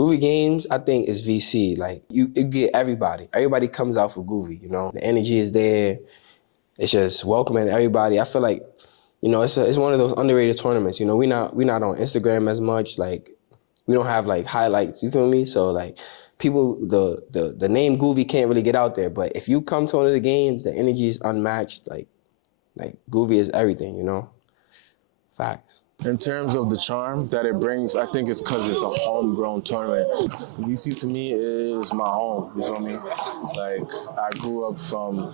Gouvey games, I think, is VC. Like, you get everybody. Everybody comes out for Gouvey, you know? The energy is there. It's just welcoming everybody. I feel like, you know, it's one of those underrated tournaments. You know, we not on Instagram as much. Like, we don't have, like, highlights, you feel me? So, like, people, the name Gouvey can't really get out there. But if you come to one of the games, the energy is unmatched. Like Gouvey is everything, you know? Facts. In terms of the charm that it brings, I think it's because it's a homegrown tournament. VC to me is my home, you feel me? Like, I grew up from,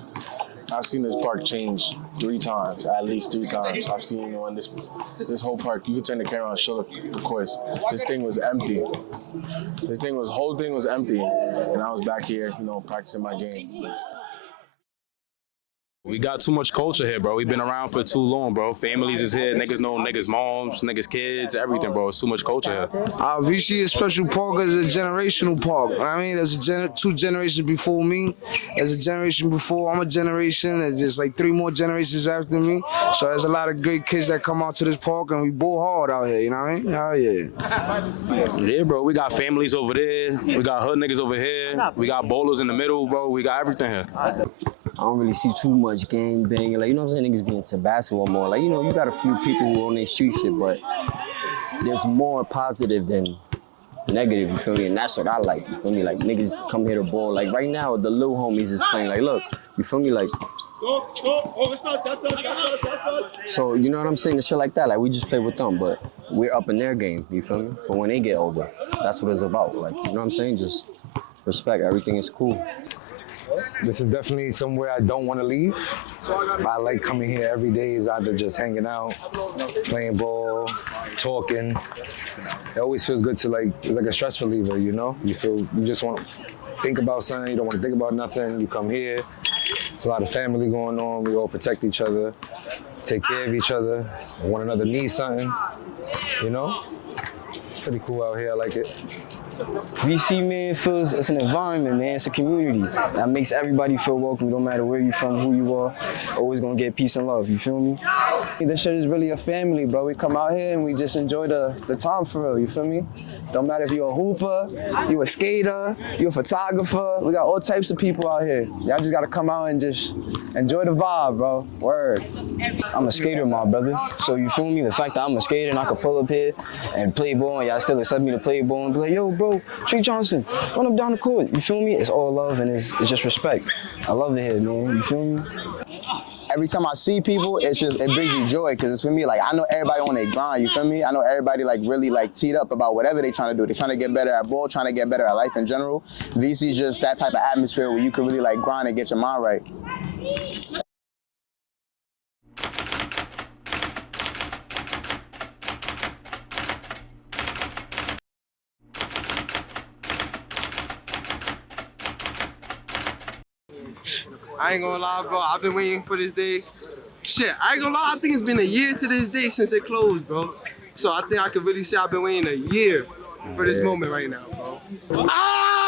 I've seen this park change 3 times, at least 3 times. I've seen, you know, in this whole park, you could turn the camera on, show the course. This thing was empty. Whole thing was empty. And I was back here, you know, practicing my game. We got too much culture here, bro. We've been around for too long, bro. Families is here. Niggas know niggas' moms, niggas' kids, everything, bro. It's too much culture here. VC is Special Park is a generational park. I mean, there's 2 generations before me. There's a generation before. I'm a generation. There's just like 3 more generations after me. So there's a lot of great kids that come out to this park, and we ball hard out here, you know what I mean? Hell yeah. Yeah, bro. We got families over there. We got hood niggas over here. We got bowlers in the middle, bro. We got everything here. I don't really see too much gang banging. Like, you know what I'm saying? Niggas be into basketball more. Like, you know, you got a few people who on their street shit, but there's more positive than negative, you feel me? And that's what I like, you feel me? Like, niggas come here to ball. Like, right now, the little homies is playing. Like, look, you feel me? Like, so, you know what I'm saying? The shit like that. Like, we just play with them, but we're up in their game, you feel me? For when they get older. That's what it's about. Like, you know what I'm saying? Just respect. Everything is cool. This is definitely somewhere I don't want to leave. I like coming here every day, is either just hanging out, playing ball, talking. It always feels good to, like, it's like a stress reliever, you know? You just want to think about something, you don't want to think about nothing. You come here, it's a lot of family going on. We all protect each other, take care of each other. If one another needs something, you know? It's pretty cool out here, I like it. VC, man, it's an environment, man. It's a community that makes everybody feel welcome, no matter where you're from, who you are. Always gonna get peace and love, you feel me? This shit is really a family, bro. We come out here and we just enjoy the time for real, you feel me? Don't matter if you're a hooper, you a skater, you a photographer. We got all types of people out here. Y'all just gotta come out and just enjoy the vibe, bro. Word. I'm a skater, my brother. So you feel me? The fact that I'm a skater and I can pull up here and play ball, and y'all still accept me to play ball and be like, yo, bro, Trey Johnson, run up down the court. You feel me? It's all love and it's just respect. I love it here, man. You feel me? Every time I see people, it brings me joy, because it's for me, like, I know everybody on their grind, you feel me? I know everybody, like, really, like, teed up about whatever they trying to do. They're trying to get better at ball, trying to get better at life in general. VC is just that type of atmosphere where you can really, like, grind and get your mind right. I ain't gonna lie, bro. I've been waiting for this day. Shit, I ain't gonna lie. I think it's been a year to this day since it closed, bro. So I think I can really say I've been waiting a year for this moment right now, bro. Ah!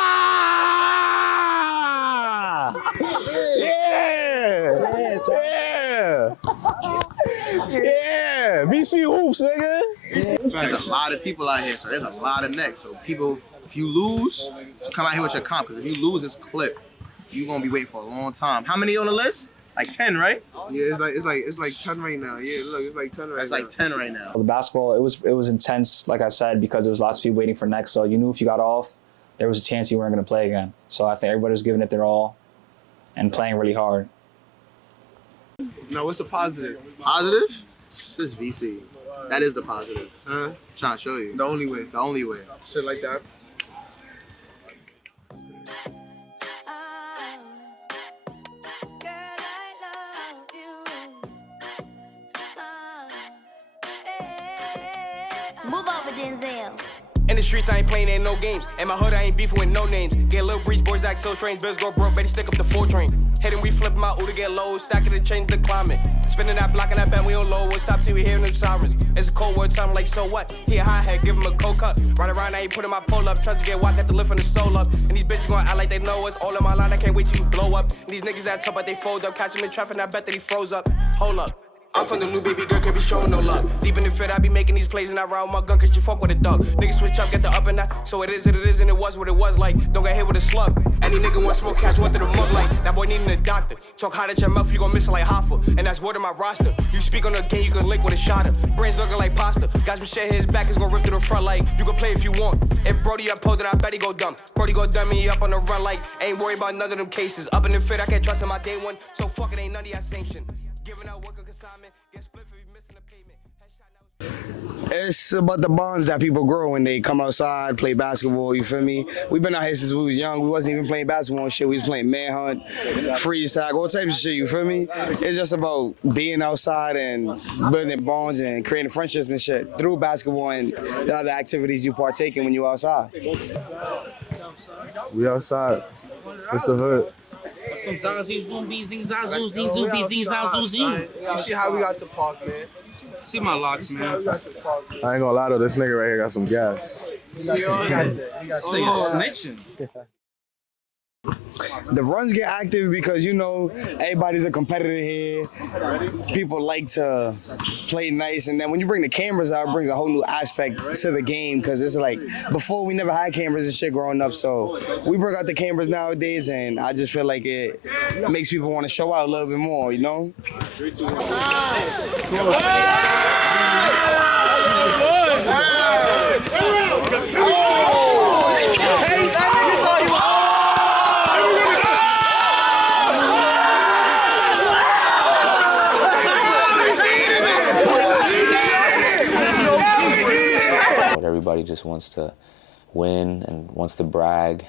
Yeah! Yeah! VC hoops, nigga! There's a lot of people out here, so there's a lot of necks. So people, if you lose, come out here with your comp, because if you lose this clip, you're gonna be waiting for a long time. How many on the list? Like 10, right? Yeah, it's like 10 right now. Yeah, look, it's like 10 right now. It's like 10 right now. The basketball, it was intense, like I said, because there was lots of people waiting for next. So you knew if you got off, there was a chance you weren't going to play again. So I think everybody was giving it their all and playing really hard. Now, what's the positive? Positive? This is VC. That is the positive. I'm trying to show you. The only way. The only way. Shit like that. Move over, Denzel. In the streets, I ain't playing ain't no games. In my hood, I ain't beefing with no names. Get little breeze, boys act so strange. Bills go broke, ready stick up the 4 train. Hitting, we flip my Uber, get low, stacking to change the climate. Spinning that block and that bend, we on low. We'll stop till we hear them sirens. It's a cold word time, like so what? He a high head, give him a cold cut. Run around, I ain't putting my pole up. Trust to get whacked at the lift from the soul up. And these bitches gonna act like they know us. All in my line, I can't wait till you blow up. And these niggas that top, but they fold up. Catch him in traffic, and I bet that he froze up. Hold up. I'm from the loop, baby girl, can't be showing no love. Deep in the fit, I be making these plays and I round my gun cause you fuck with a thug. Niggas switch up, get the up and down. So it is, and it was what it was like. Don't get hit with a slug. Any nigga want smoke, catch one to the mug like. That boy needing a doctor. Talk hot at your mouth, you gon' miss it like Hoffa. And that's word of my roster. You speak on the game, you can link with a shotter. Brains looking like pasta. Got some shit his back, is gon' rip to the front like. You can play if you want. If Brody up pulled it, I bet he go dumb. Brody go dumb and he up on the run like. Ain't worried about none of them cases. Up in the fit, I can't trust in my day one. So fuck it, ain't none of y'all sanctioned. Giving out work a consignment. Get split for you missing the payment. It's about the bonds that people grow when they come outside, play basketball, you feel me? We've been out here since we was young. We wasn't even playing basketball and shit. We was playing manhunt, freeze tag, all types of shit, you feel me? It's just about being outside and building bonds and creating friendships and shit through basketball and the other activities you partake in when you outside. We outside. It's the hood. You see how we got the park, man? See my locks, man. I ain't gonna lie though, this nigga right here got some gas. Snitching. The runs get active because, you know, everybody's a competitor here. People like to play nice. And then when you bring the cameras out, it brings a whole new aspect to the game because it's like, before we never had cameras and shit growing up. So we bring out the cameras nowadays and I just feel like it makes people want to show out a little bit more, you know? Everybody just wants to win and wants to brag.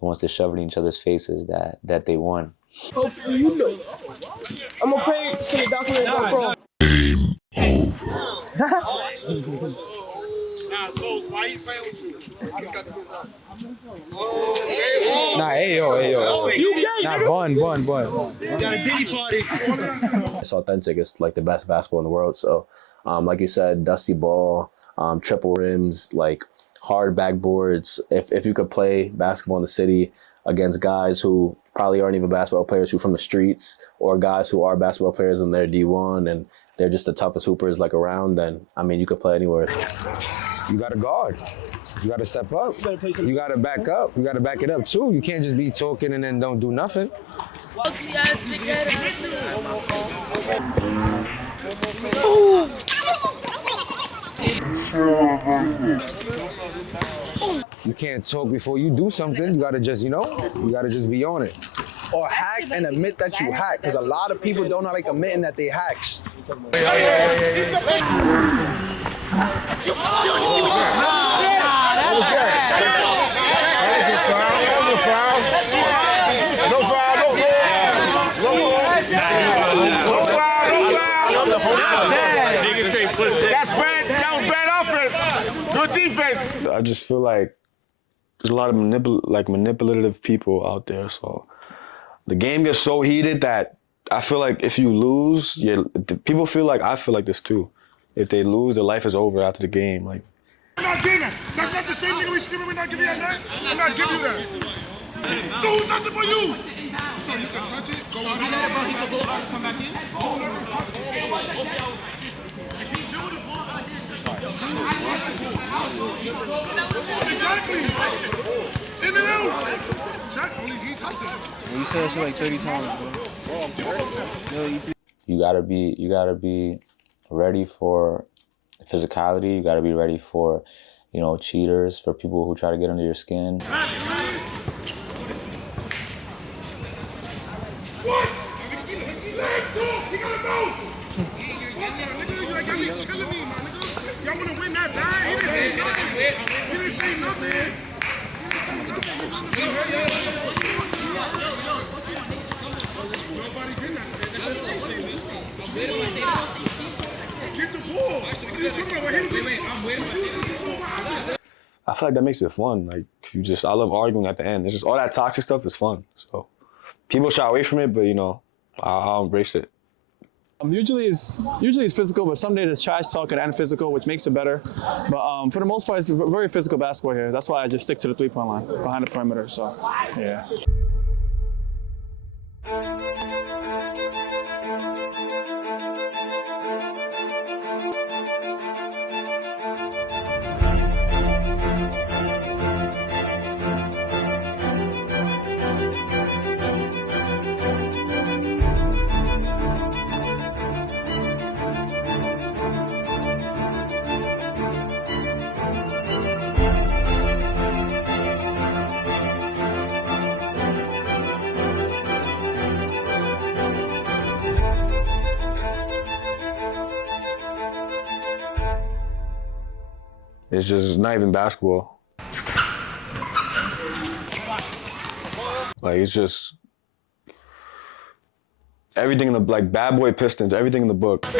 Wants to shove it in each other's faces that they won. Hopefully you know. I'm gonna pay to see the documentary. Game over. Nah, so why you playing with you? Nah, ayo. Nah, bun. You got a Diddy party. It's authentic. It's like the best basketball in the world. So, like you said, dusty ball, triple rims, like hard backboards. If you could play basketball in the city against guys who probably aren't even basketball players who from the streets, or guys who are basketball players and they're D1 and they're just the toughest hoopers like around, then I mean you could play anywhere. You got to guard. You got to step up. You got to back up. You got to back it up too. You can't just be talking and then don't do nothing. You can't talk before you do something. You got to just, you got to just be on it. Or hack and admit that you hack, because a lot of people don't like admitting that they hacks. That was bad offense. Good defense. I just feel like there's a lot of manipulative people out there. So the game gets so heated that I feel like if you lose, people feel like I feel like this too. If they lose, their life is over after the game. Like, I'm not getting that. That's not the same nigga we screaming. We're not giving you that. I'm not giving you that. So who touched it for you? So you can touch it. Go on. Come back in. Exactly. In and out. Jack only he touched it. You said that shit like 30 times, bro. You gotta be ready for physicality. You gotta be ready for, cheaters, for people who try to get under your skin. What? Leg talk. You gotta go. Y'all killing me, my nigga. Y'all wanna win that bad? He didn't say nothing. He didn't say nothing. Nobody's in that. Get the ball. What are you talking about? I feel like that makes it fun. Like I love arguing at the end. It's just all that toxic stuff is fun. So people shy away from it, but I'll embrace it. Usually it's physical, but some days it's trash talking and physical, which makes it better. But for the most part, it's very physical basketball here. That's why I just stick to the three-point line behind the perimeter. So, yeah. It's just not even basketball. Like, it's just everything in the, like, Bad Boy Pistons, everything in the book. Put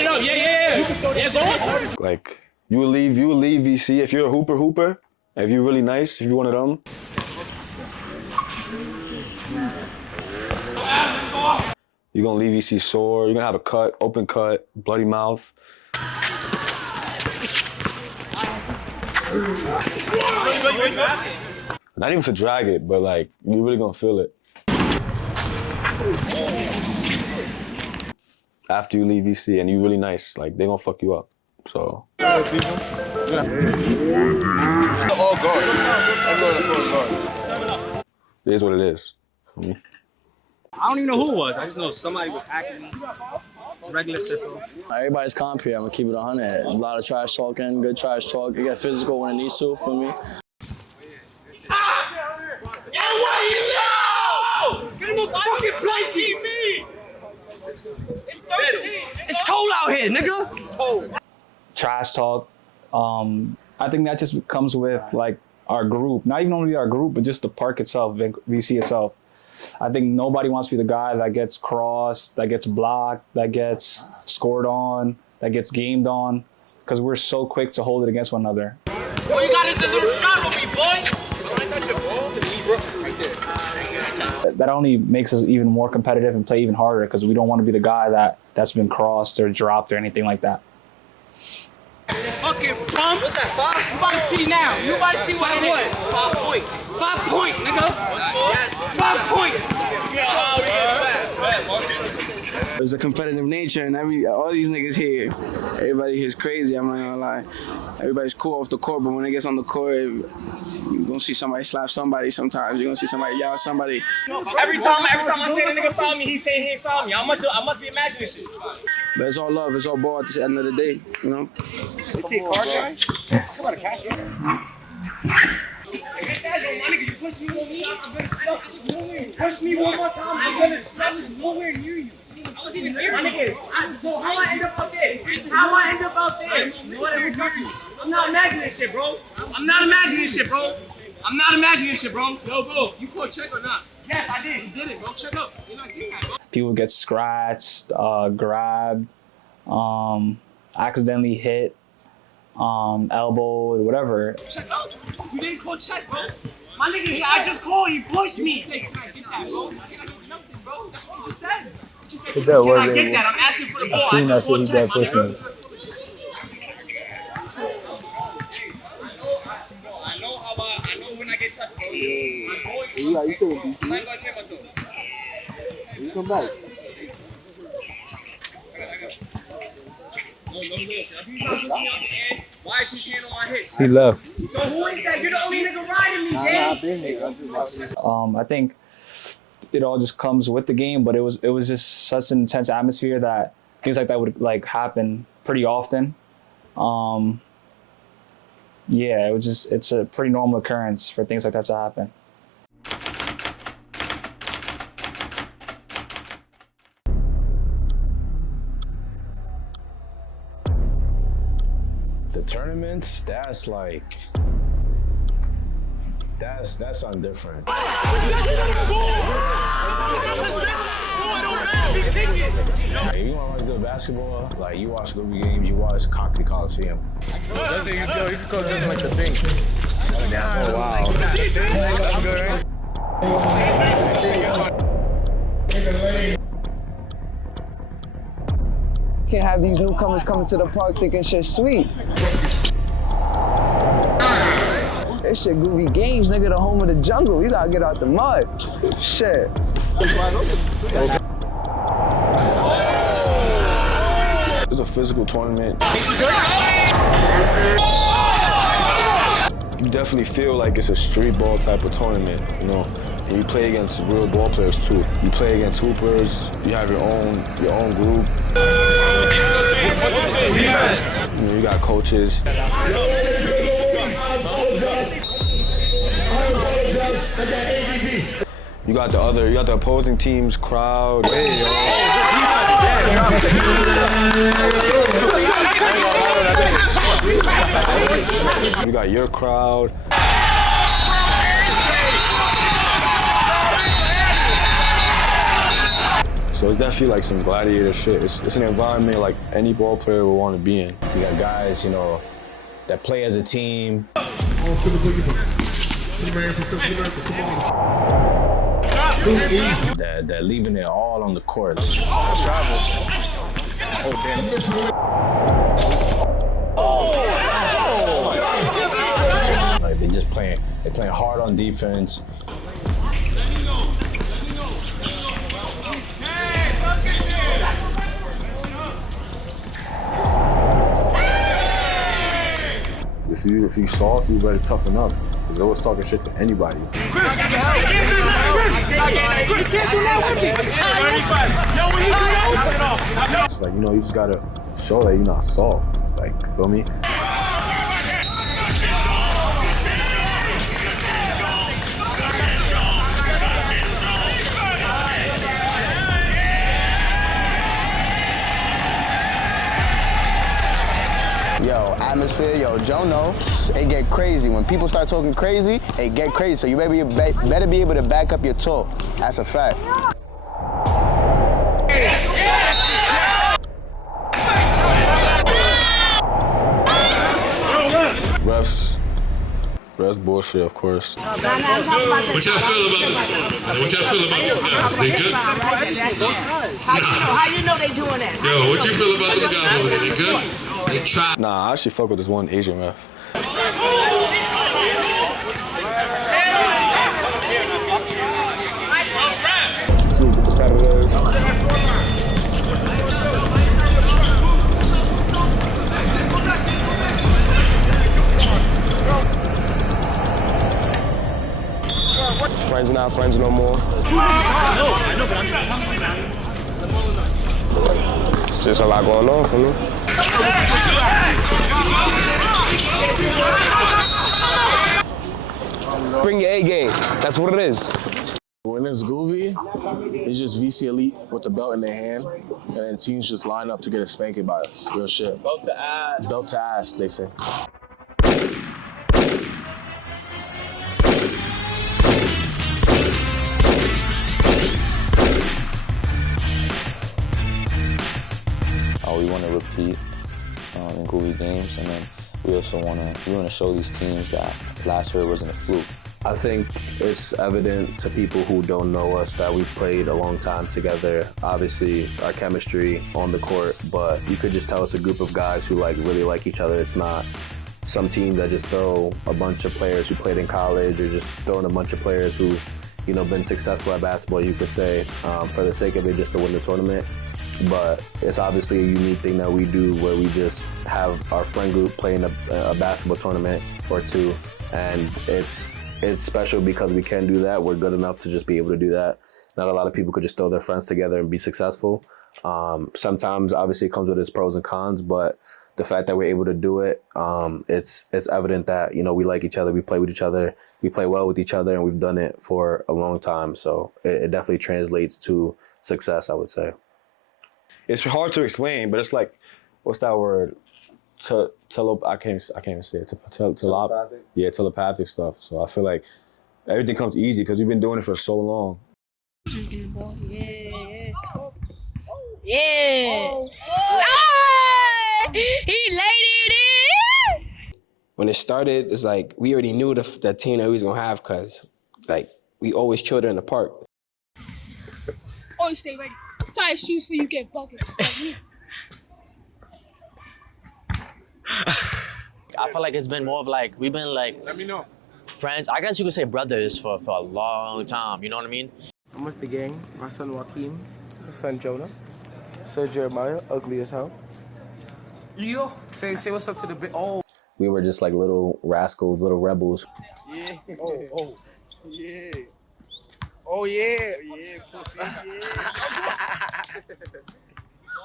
it up, yeah, go. Like, you will leave VC if you're a hooper, if you're really nice, if you're one of them. You're gonna leave VC sore, you're gonna have a cut, open cut, bloody mouth. Not even to drag it, but like, you're really gonna feel it. After you leave VC and you're really nice, like, they're gonna fuck you up, so. All guards. It is what it is. I don't even know who it was. I just know somebody was acting. It's regular circle. Everybody's comp here. I'm gonna keep it 100. A lot of trash talking, good trash talk. You get physical when it needs to for me. Get him a fucking play, me. It's cold out here, nigga. Cold. Trash talk. I think that just comes with like our group. Not even only our group, but just the park itself, VC itself. I think nobody wants to be the guy that gets crossed, that gets blocked, that gets scored on, that gets gamed on, because we're so quick to hold it against one another. All you got is a little shot on me, boy. That only makes us even more competitive and play even harder, because we don't want to be the guy that's been crossed or dropped or anything like that. Fucking bum. What's that, 5? You about to see now. You about to see what it is. 5 point. 5 point, nigga. 5 point. There's a competitive nature, and all these niggas here, everybody here is crazy. I'm not gonna lie. Everybody's cool off the court, but when it gets on the court, you're gonna see somebody slap somebody. Sometimes you're gonna see somebody yell at somebody. Every time I say the nigga foul me, he say he ain't foul me. I must be imagining shit. But it's all love. It's all ball at the end of the day, you know. You take card guys? Come on, cash it. My nigga, you push me on me, I'm gonna stuff you. Push me one more time, I'm gonna stuff you nowhere near you. I was even near you. So how I end up out there? How I end up out there? Whatever touch you. I'm not imagining shit, bro. I'm not imagining shit, bro. Yo, bro, you called check or not? Yes, I did. You did it, bro. Check up. You're not getting that, bro. People get scratched, grabbed, accidentally hit, elbowed, whatever. Check out. You didn't call check, bro. My nigga, I just called you, pushed me. Can I get that, bro? I can't do nothing, bro. That's what you said. Can I get that? I'm asking for the ball. I've seen that shit. He's that person. I know when I get touched, bro. You still in DC? You come back. Why is his hand on my hip? He left. So who is that? You're the only nigga riding me, gang. I think it all just comes with the game, but it was just such an intense atmosphere that things like that would like happen pretty often. Yeah, it's a pretty normal occurrence for things like that to happen. The tournaments, that's something different. If you want to watch good basketball, like you watch Gouvey games, you watch Concrete Coliseum. That's it, you coach doesn't like the thing. Oh, wow. I'm good, right? Can't have these newcomers coming to the park thinking shit's sweet. This shit Gouvey Games, nigga, the home of the jungle. You gotta get out the mud. Shit. It's a physical tournament. You definitely feel like it's a street ball type of tournament, you know. And you play against real ball players too. You play against hoopers, you have your own group. You know, you got coaches. You got the opposing team's crowd. Hey, you got your crowd. So it's definitely like some gladiator shit. It's an environment like any ball player would want to be in. You got guys, you know, that play as a team. That leaving it all on the court. Like they're playing hard on defense. If you soft, you better toughen up. Because they're always talking shit to anybody. You can't do that with me. It's like, you know, you just gotta show that you're not soft. Like, you feel me? Yo, atmosphere, yo, Joe knows, it get crazy. When people start talking crazy, it get crazy. So you better be able to back up your talk. That's a fact. Refs bullshit, of course. What y'all feel about this? What y'all feel about these guys? They good? How you know they doing that? Yo, what you feel about them guys over there? They good? They try. Nah, I actually fuck with this one Asian ref. Super competitors. Friends are not friends no more. I know, but I'm just telling you. It's just a lot going on for me. Bring your A game. That's what it is. When it's Gouvey, it's just VC Elite with the belt in their hand, and then teams just line up to get a spanking by us. Real shit. Belt to ass. Belt to ass, they say. We want to repeat in Gouvey games, and then we also want to show these teams that last year wasn't a fluke. I think it's evident to people who don't know us that we've played a long time together. Obviously, our chemistry on the court, but you could just tell it's a group of guys who really like each other. It's not some team that just throw a bunch of players who played in college or just throwing a bunch of players who've been successful at basketball, you could say, for the sake of it, just to win the tournament. But it's obviously a unique thing that we do where we just have our friend group playing a basketball tournament or two, and it's special because we can do that. We're good enough to just be able to do that. Not a lot of people could just throw their friends together and be successful. Sometimes, obviously, it comes with its pros and cons, but the fact that we're able to do it, it's evident that we like each other, we play with each other, we play well with each other, and we've done it for a long time. So it definitely translates to success, I would say. It's hard to explain, but it's like, what's that word? I can't even say it. Telepathic? Yeah, telepathic stuff. So I feel like everything comes easy because we've been doing it for so long. Yeah. Yeah. Ah! He laid it in. When it started, it's like we already knew the team that we was gonna have, cause like we always chilled in the park. Oh, you stay ready. Tie your shoes for you get buckets. I feel like it's been more of like, we've been like, Let me know. friends. I guess you could say brothers for a long time, you know what I mean? I'm with the gang. My son Joaquin, my son Jonah, Sir Jeremiah, ugly as hell. Leo, say what's up to the big. Oh. We were just like little rascals, little rebels. Yeah. Oh. Yeah. Oh yeah. Yeah. Pussy. Yeah.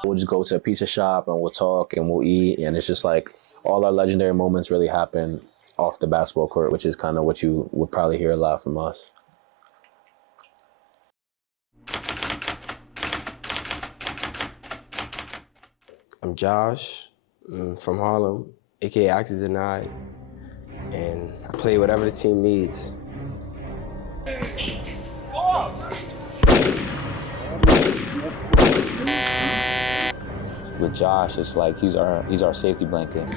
We'll just go to a pizza shop and we'll talk and we'll eat, and it's just like all our legendary moments really happen off the basketball court, which is kind of what you would probably hear a lot from us. I'm Josh, from Harlem, aka Access Denied, and I play whatever the team needs. With Josh, it's like he's our safety blanket.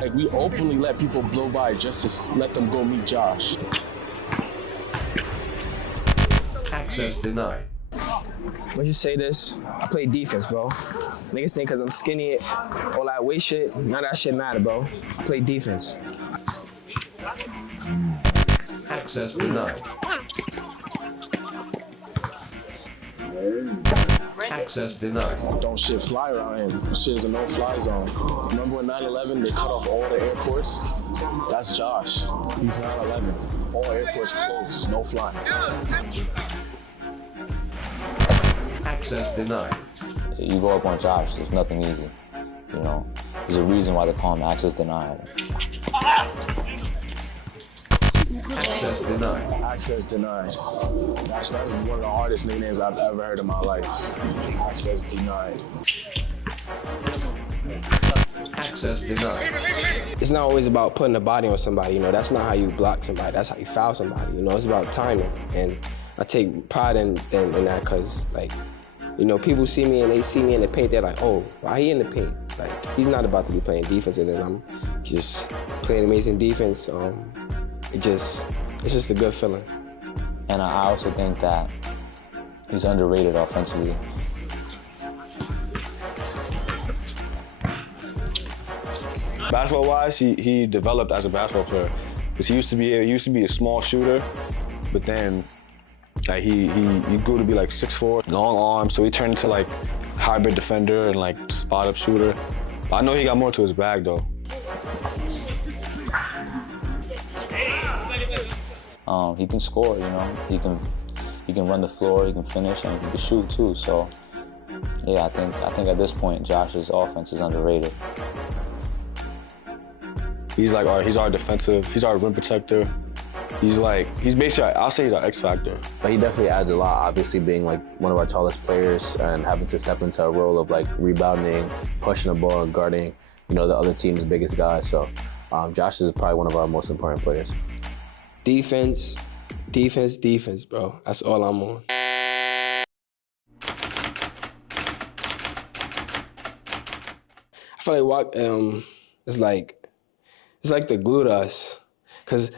Like, we openly let people blow by just to let them go meet Josh. Access denied. When you say this, I play defense, bro. Niggas think cause I'm skinny, all that weight shit, none of that shit matter, bro. I play defense. Access denied. Access denied. Don't shit fly around here. Shit is a no-fly zone. Remember when 9/11 they cut off all the airports? That's Josh. He's 9/11. All airports closed. No flying. Access denied. You go up on Josh, there's nothing easy. You know, there's a reason why they call him access denied. Access denied. Access denied. That's one of the hardest nicknames I've ever heard in my life. Access denied. Access denied. It's not always about putting a body on somebody, you know, that's not how you block somebody, that's how you foul somebody, you know, it's about timing. And I take pride in that because, like, you know, people see me and they see me in the paint, they're like, oh, why he in the paint? Like, he's not about to be playing defense and then I'm just playing amazing defense. It's just a good feeling. And I also think that he's underrated offensively. Basketball-wise, he developed as a basketball player because he used to be a small shooter, but then like he grew to be like 6'4", long arms, so he turned into like hybrid defender and like spot-up shooter. But I know he got more to his bag though. He can score, you know. He can run the floor, he can finish, and he can shoot too. So yeah, I think at this point Josh's offense is underrated. He's our defensive, he's our rim protector. He's basically, I'll say he's our X factor. But he definitely adds a lot, obviously being like one of our tallest players and having to step into a role of like rebounding, pushing the ball and guarding, you know, the other team's biggest guy. So Josh is probably one of our most important players. Defense, bro. That's all I'm on. I feel like it's like the glue to us, cause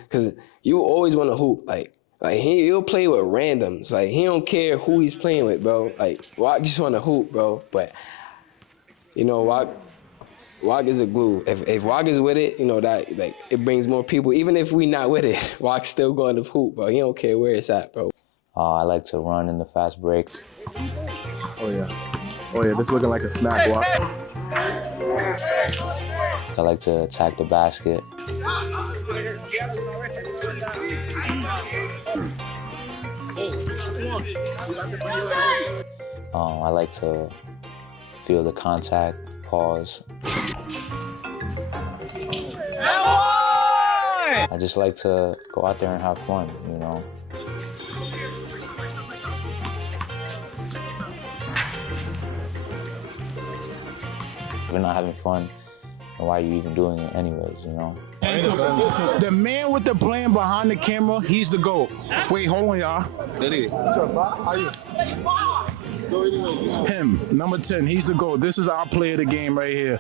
you always want to hoop. Like he'll play with randoms. Like he don't care who he's playing with, bro. Like Wak just want to hoop, bro. But you know, Wak is a glue. If Wak is with it, you know that like it brings more people. Even if we not with it, Wak's still going to hoop, bro. He don't care where it's at, bro. I like to run in the fast break. Oh yeah, this looking like a snack, Wak. I like to attack the basket. I like to feel the contact, pause. I just like to go out there and have fun, you know. If we're not having fun, why are you even doing it anyways, you know? The man with the plan behind the camera, he's the GOAT. Wait, hold on, y'all. Him, number 10, he's the GOAT. This is our player of the game right here.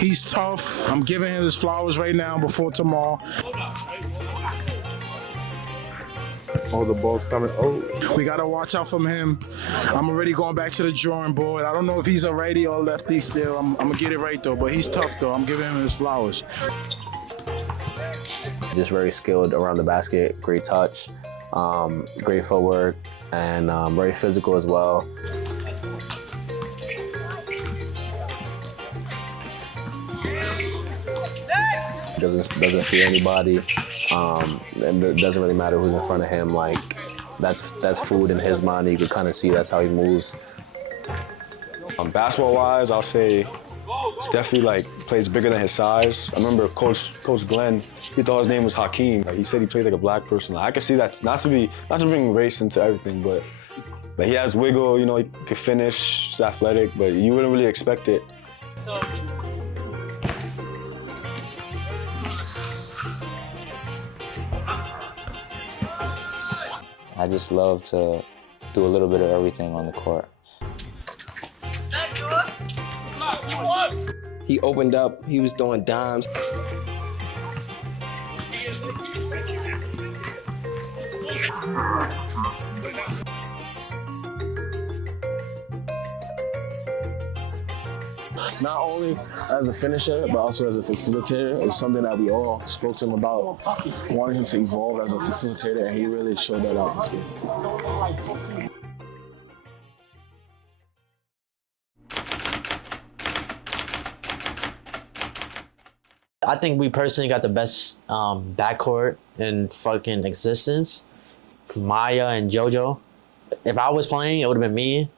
He's tough. I'm giving him his flowers right now before tomorrow. Oh, the ball's coming. Oh. We gotta watch out from him. I'm already going back to the drawing board. I don't know if he's a righty or a lefty still. I'm gonna get it right though, but he's tough though. I'm giving him his flowers. Just very skilled around the basket, great touch, great footwork, and very physical as well. Doesn't fear anybody. And it doesn't really matter who's in front of him. Like that's food in his mind. You can kind of see that's how he moves. Basketball-wise, I'll say it's definitely like plays bigger than his size. I remember Coach Glenn, he thought his name was Hakeem. Like, he said he plays like a black person. I can see that not to bring race into everything, but he has wiggle. You know, he can finish. He's athletic, but you wouldn't really expect it. I just love to do a little bit of everything on the court. He opened up, he was throwing dimes. Not only as a finisher, but also as a facilitator. It's something that we all spoke to him about, wanting him to evolve as a facilitator, and he really showed that out this year. I think we personally got the best backcourt in fucking existence. Maya and JoJo. If I was playing, it would have been me.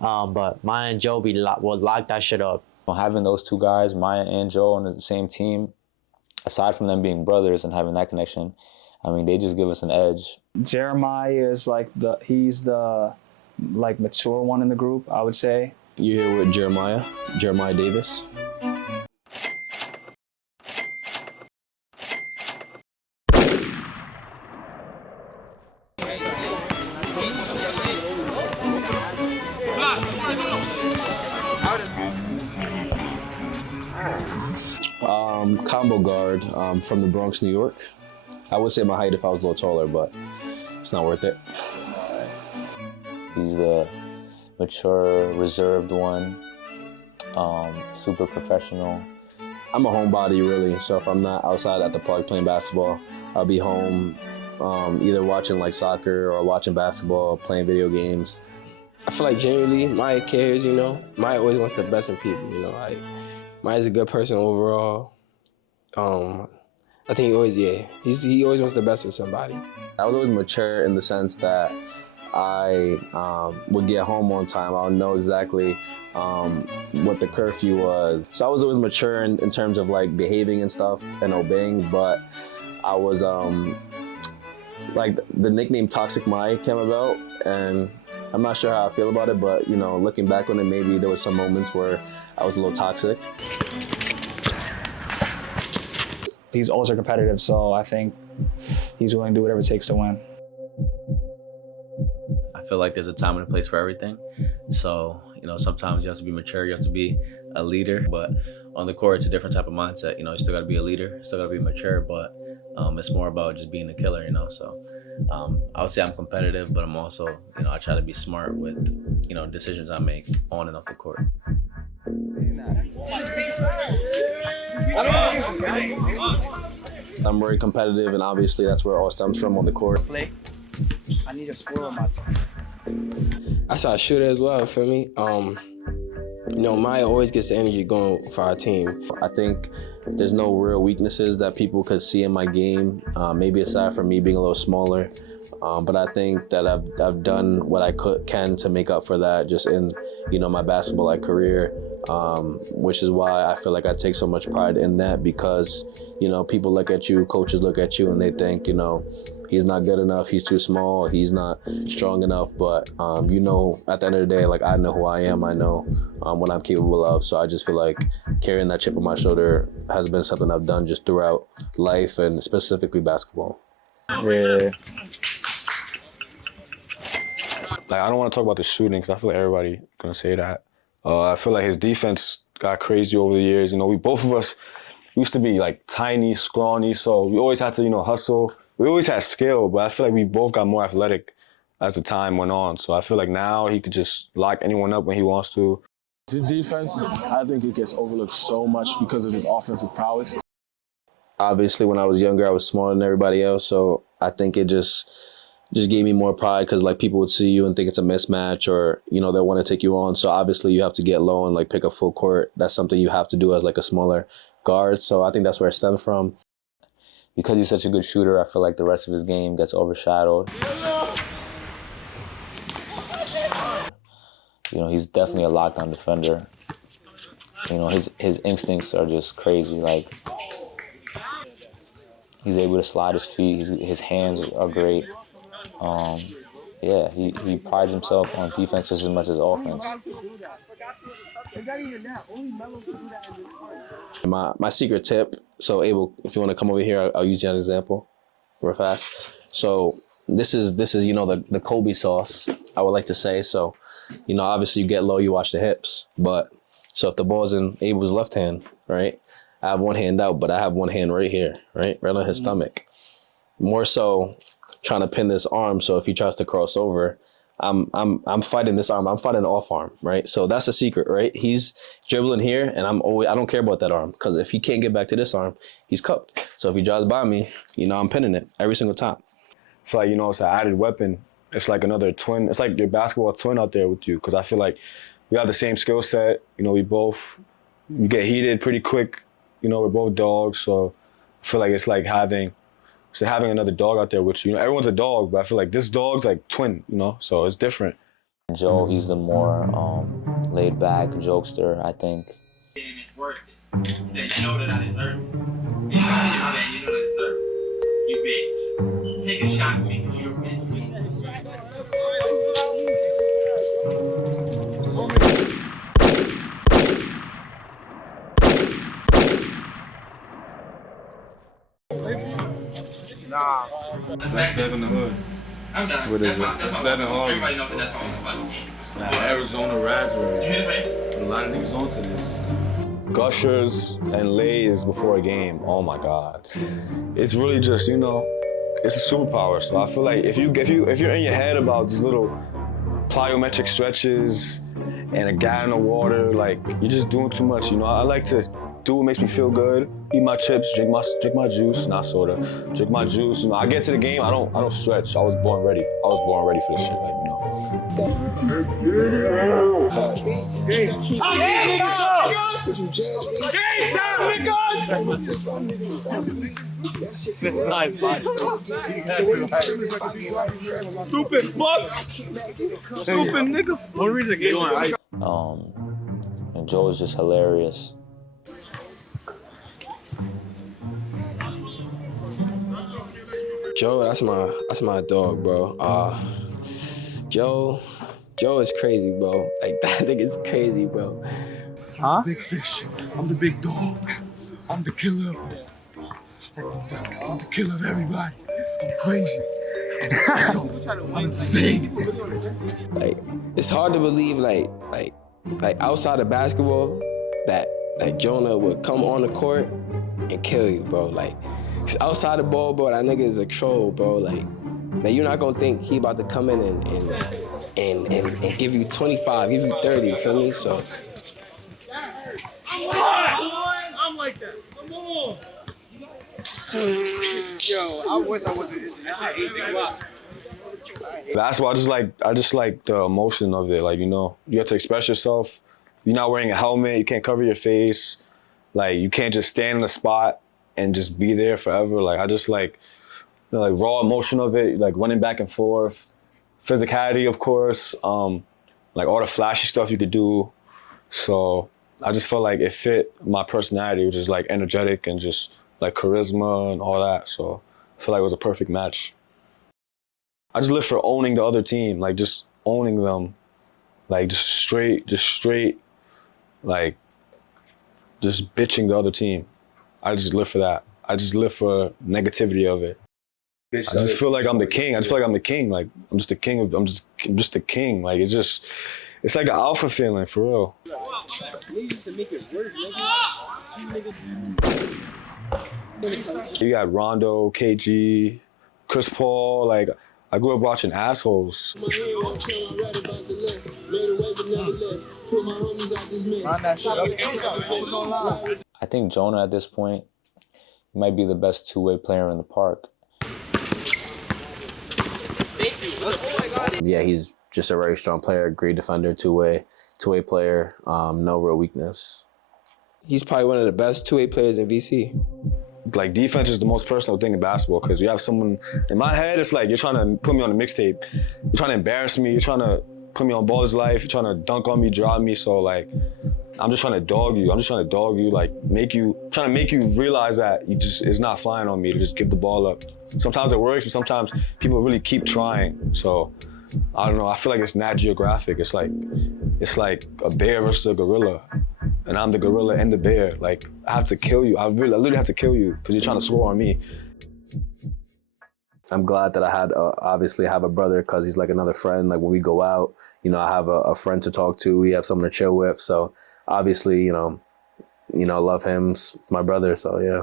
But Maya and Joe would lock that shit up. Having those two guys, Maya and Joe, on the same team, aside from them being brothers and having that connection, I mean, they just give us an edge. Jeremiah is he's the mature one in the group, I would say. You're here with Jeremiah Davis. Combo guard from the Bronx, New York. I would say my height if I was a little taller, but it's not worth it. He's the mature, reserved one, super professional. I'm a homebody, really, so if I'm not outside at the park playing basketball, I'll be home either watching like soccer or watching basketball, playing video games. I feel like generally Maya cares, you know. Maya always wants the best in people, you know. Like, Maya's a good person overall. I think he always wants the best for somebody. I was always mature in the sense that I would get home on time. I would know exactly what the curfew was. So I was always mature in terms of like behaving and stuff and obeying, but I was like the nickname Toxic Maya came about, and I'm not sure how I feel about it, but you know, looking back on it, maybe there was some moments where I was a little toxic. He's ultra competitive, so I think he's willing to do whatever it takes to win. I feel like there's a time and a place for everything. So, you know, sometimes you have to be mature, you have to be a leader, but on the court, it's a different type of mindset. You know, you still gotta be a leader, still gotta be mature, but it's more about just being a killer, you know? So I would say I'm competitive, but I'm also, you know, I try to be smart with, you know, decisions I make on and off the court. I'm very competitive, and obviously that's where it all stems from on the court. I need a score on my team. I saw a shooter as well, for me. You know, Maya always gets the energy going for our team. I think there's no real weaknesses that people could see in my game, maybe aside from me being a little smaller. But I think that I've done what I can to make up for that just in, you know, my basketball career, which is why I feel like I take so much pride in that, because, you know, people look at you, coaches look at you, and they think, you know, he's not good enough, he's too small, he's not strong enough. But you know, at the end of the day, like I know who I am, I know what I'm capable of. So I just feel like carrying that chip on my shoulder has been something I've done just throughout life and specifically basketball. Yeah. Like, I don't want to talk about the shooting because I feel like everybody gonna say that. I feel like his defense got crazy over the years. You know, both of us used to be like tiny, scrawny, so we always had to, you know, hustle. We always had skill, but I feel like we both got more athletic as the time went on. So I feel like now he could just lock anyone up when he wants to. His defense, I think it gets overlooked so much because of his offensive prowess. Obviously, when I was younger, I was smaller than everybody else, so I think it just gave me more pride because like people would see you and think it's a mismatch, or you know, they want to take you on. So obviously you have to get low and like pick up full court. That's something you have to do as like a smaller guard. So I think that's where it stems from. Because he's such a good shooter, I feel like the rest of his game gets overshadowed. You know, he's definitely a lockdown defender. You know, his instincts are just crazy. Like, he's able to slide his feet. His hands are great. Yeah, he prides himself on defense just as much as offense. My secret tip, so Abel, if you want to come over here, I'll use you as an example real fast. So this is you know, the Kobe sauce, I would like to say. So, you know, obviously you get low, you watch the hips. But so if the ball's in Abel's left hand, right, I have one hand out, but I have one hand right here, right on his stomach. More so trying to pin this arm, so if he tries to cross over, I'm fighting this arm. I'm fighting the off arm, right? So that's a secret, right? He's dribbling here, and I don't care about that arm, because if he can't get back to this arm, he's cooked. So if he drives by me, you know, I'm pinning it every single time. It's like, you know, it's an added weapon. It's like another twin. It's like your basketball twin out there with you, because I feel like we have the same skill set. You know, we get heated pretty quick. You know, we're both dogs, so I feel like it's like having another dog out there with you. You know, everyone's a dog, but I feel like this dog's like twin, you know, so it's different. Joe, he's the more laid back jokester, I think. It's worth it. You know that I deserve it. You know that I deserve it. You bitch. Take a shot at me because you're a bitch. Nah. That's better than the hood. I'm done. What is it? That's better than Harlem. Everybody knows that that's all. Arizona raspberry. A lot of niggas onto this. Gushers and lays before a game. Oh my God. It's really just, you know, it's a superpower. So I feel like if you're in your head about these little plyometric stretches and a guy in the water, like, you're just doing too much. You know, I like to do what makes me feel good. Eat my chips, drink my juice, not soda. Drink my juice. You know, I get to the game, I don't stretch. I was born ready. I was born ready for this shit, like, you know. Stupid fuck. Stupid nigga. One reason game. And Joe is just hilarious. Joe, that's my dog, bro. Joe is crazy, bro. Like, that nigga's crazy, bro. Huh? Big fish. I'm the big dog. I'm the killer. I'm the killer of everybody. I'm crazy. I'm insane. Like, it's hard to believe, like outside of basketball, that like Jonah would come on the court and kill you, bro. Like, 'cause outside the ball, bro, that nigga is a troll, bro. Like, man, you're not gonna think he about to come in and give you 25, give you 30, you feel me? So. I'm like that. Come on. Yo, I wish I wasn't. That's easy. Basketball, I just like the emotion of it. Like, you know, you have to express yourself. You're not wearing a helmet. You can't cover your face. Like, you can't just stand in a spot and just be there forever. Like, I just like the raw emotion of it, like running back and forth, physicality, of course, like all the flashy stuff you could do. So I just felt like it fit my personality, which is like energetic and just like charisma and all that. So I feel like it was a perfect match. I just live for owning the other team, like just owning them, like just straight, like just bitching the other team. I just live for that. I just live for negativity of it. I just feel like I'm the king. I just feel like I'm the king. Like I'm just the king of. I'm just the king. Like it's like an alpha feeling for real. You got Rondo, KG, Chris Paul. Like I grew up watching assholes. I think Jonah at this point might be the best two-way player in the park. Yeah, he's just a very strong player, great defender, two-way player, no real weakness. He's probably one of the best two-way players in VC. Like defense is the most personal thing in basketball because you have someone, in my head, it's like you're trying to put me on a mixtape. You're trying to embarrass me. You're trying to put me on Ball's Life. You're trying to dunk on me, drop me. So like, I'm just trying to dog you. Like trying to make you realize that it's not flying on me to just give the ball up. Sometimes it works, but sometimes people really keep trying. So I don't know. I feel like it's Nat Geographic. It's like a bear versus a gorilla. And I'm the gorilla and the bear. Like, I have to kill you. I literally have to kill you because you're trying to score on me. I'm glad that I had, obviously, I have a brother because he's like another friend. Like, when we go out, you know, I have a friend to talk to. We have someone to chill with. So, obviously, you know, love him. He's my brother, so, yeah.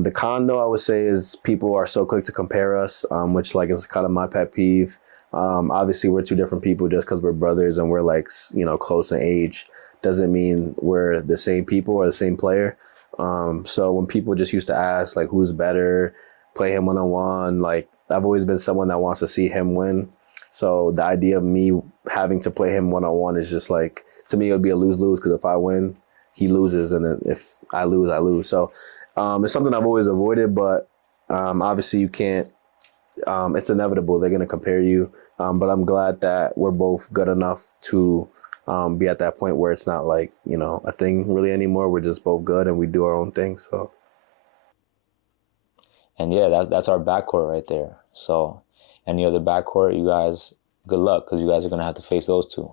The con, though, I would say is people are so quick to compare us, which like is kind of my pet peeve. Obviously, we're two different people. Just because we're brothers and we're like, you know, close in age doesn't mean we're the same people or the same player. So when people just used to ask like who's better, play him one-on-one, like I've always been someone that wants to see him win. So the idea of me having to play him one-on-one is just like, to me, it would be a lose-lose because if I win, he loses, and then if I lose, I lose. So it's something I've always avoided, but obviously you can't, it's inevitable. They're going to compare you. But I'm glad that we're both good enough to be at that point where it's not like, you know, a thing really anymore. We're just both good and we do our own thing. So. And yeah, that's our backcourt right there. So any other backcourt, you guys, good luck because you guys are going to have to face those two.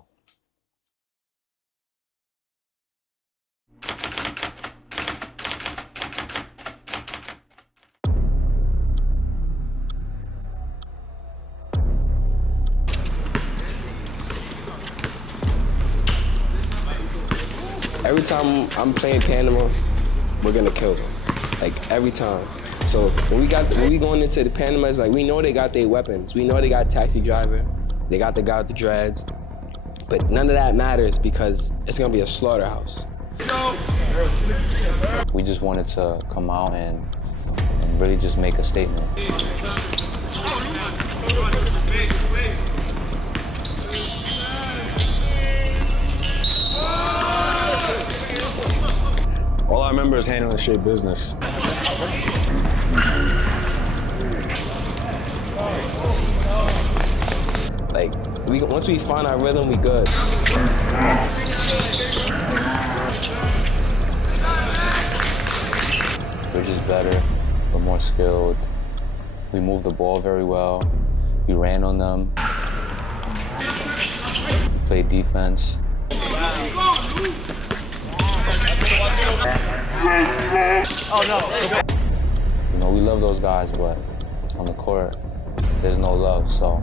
Every time I'm playing Panama, we're gonna kill them. Like every time. So when we going into the Panama, it's like we know they got their weapons. We know they got taxi driver. They got the guy with the dreads. But none of that matters because it's gonna be a slaughterhouse. We just wanted to come out and really just make a statement. All I remember is handling straight business. Like, once we find our rhythm, we good. We're just better, we're more skilled. We move the ball very well. We ran on them. We played defense. Oh no. You know, we love those guys, but on the court, there's no love, so.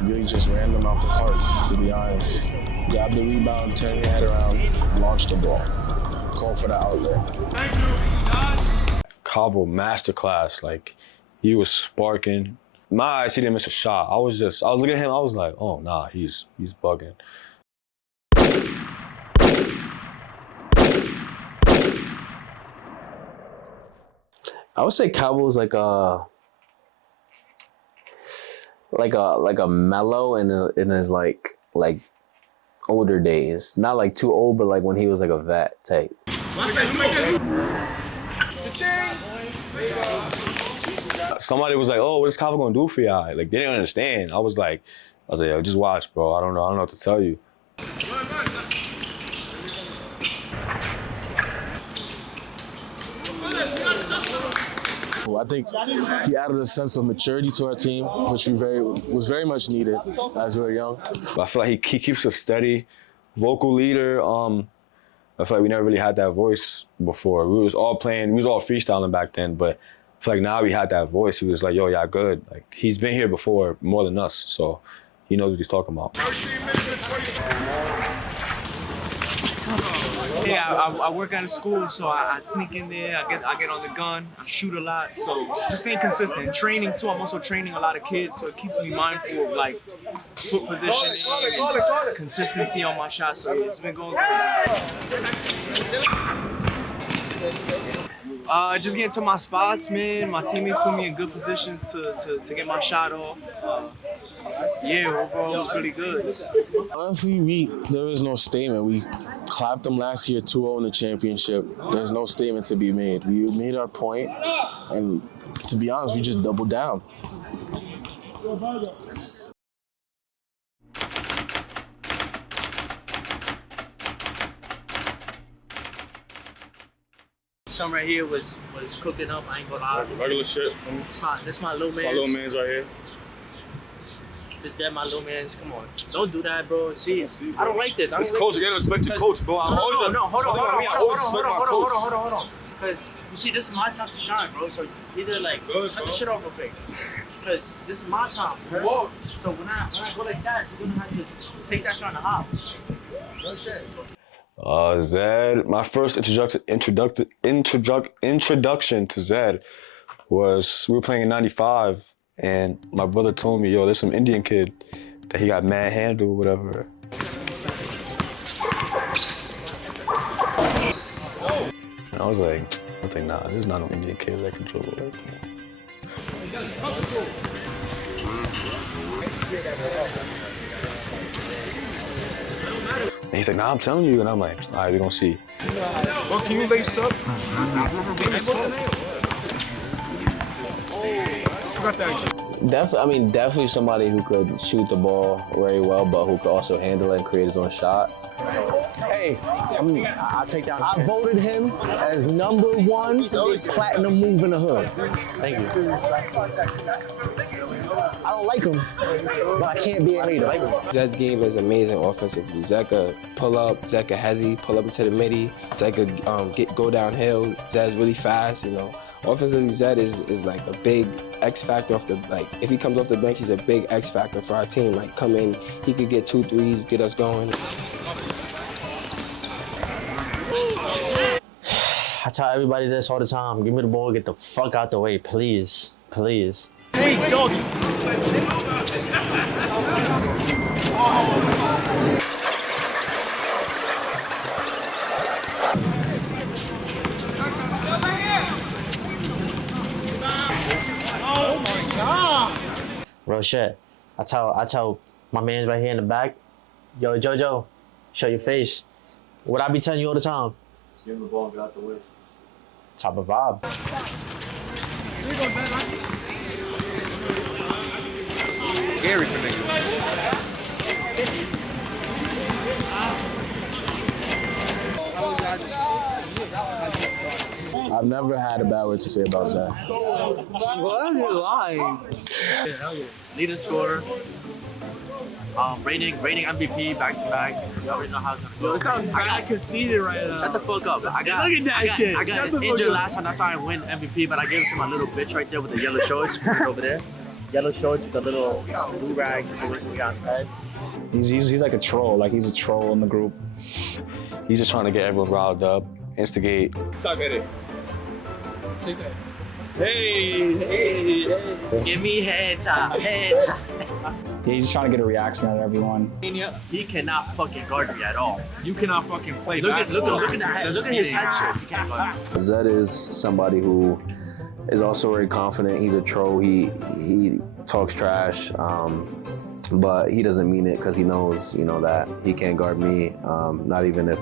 Really just ran them out the park, to be honest. Grab the rebound, turn your head around, launch the ball. Call for the outlet. Cavo masterclass, like he was sparking. My eyes, he didn't miss a shot. I was looking at him, I was like, oh nah, he's bugging. I would say Cavo's like a mellow in his like older days. Not like too old, but like when he was like a vet type. somebody was like, "Oh, what is Kava gonna do for y'all?" Like they didn't understand. I was like, "Yo, just watch, bro. I don't know what to tell you." I think he added a sense of maturity to our team, which was very much needed as we were young. I feel like he keeps a steady vocal leader. I feel like we never really had that voice before. We was all freestyling back then, but I feel like now we had that voice. He was like, "Yo, y'all good." Like he's been here before more than us, so he knows what he's talking about. Yeah, I work out of school, so I sneak in there. I get on the gun. I shoot a lot, so just staying consistent. Training too. I'm also training a lot of kids, so it keeps me mindful of like foot positioning and consistency on my shots. So it's been going good. Just getting to my spots, man. My teammates put me in good positions to get my shot off. Yeah, overall it was really good. Honestly, there is no statement. We clapped them last year 2-0 in the championship. There's no statement to be made. We made our point, and to be honest, we just doubled down. Some right here was cooking up. I ain't gonna lie. Regular shit. This my little man. My little man's right here. That my little man's. Come on, don't do that, bro. See, I don't like this. It's coach. You gotta respect your coach, bro. Hold on. Because you see, this is my time to shine, bro. So either like cut the shit off real quick, because this is my time. Bro. So when I go like that, you're gonna have to take that shot in the hop. Zed, my first introduction to Zed was we were playing in '95. And my brother told me, "Yo, there's some Indian kid that he got mad handle, whatever." And I was like, nah, this is not no Indian kid that can dribble. Like, and he's like, "Nah, I'm telling you." And I'm like, "All right, we're gonna see." Well, can you lace up? Definitely somebody who could shoot the ball very well, but who could also handle it and create his own shot. Hey, I'll take that. I voted him as #1 platinum move in the hood. Thank you. I don't like him, but I can't be a hater. Zed's game is amazing offensively. Zed could pull up, Zed could hezzy, pull up into the midi. Zed could go downhill. Zed's really fast, you know. Offensively, Zed is like a big X factor off the, like, if he comes off the bench, he's a big X factor for our team. Like, come in, he could get 2 threes, get us going. I tell everybody this all the time. Give me the ball, get the fuck out the way, please. Please. Hey, George. Oh my God! Real shit. I tell my man's right here in the back, "Yo, JoJo, show your face." What I be telling you all the time. Give him the ball and get out the way. Type of vibe. Scary for niggas. I've never had a bad word to say about Zed. What? You're lying. Leading scorer. Rating MVP back to back. You already know how it's gonna go. Yo, it sounds bad conceited right now. Shut the fuck up. Look at that shit. I got injured last time. That's how I win MVP, but I gave it to my little bitch right there with the yellow shorts. Put it over there. Yellow shorts with the little blue rag situation we got on his head. He's like a troll. Like he's a troll in the group. He's just trying to get everyone riled up, instigate. Talk at it. Say that. Hey. Give me head top. Yeah, he's just trying to get a reaction out of everyone. He cannot fucking guard me at all. You cannot fucking play Look basketball. at that. Look at his head shit. He can't guard me. Zed is somebody who is also very confident. He's a troll. He talks trash, but he doesn't mean it because he knows, that he can't guard me. Not even if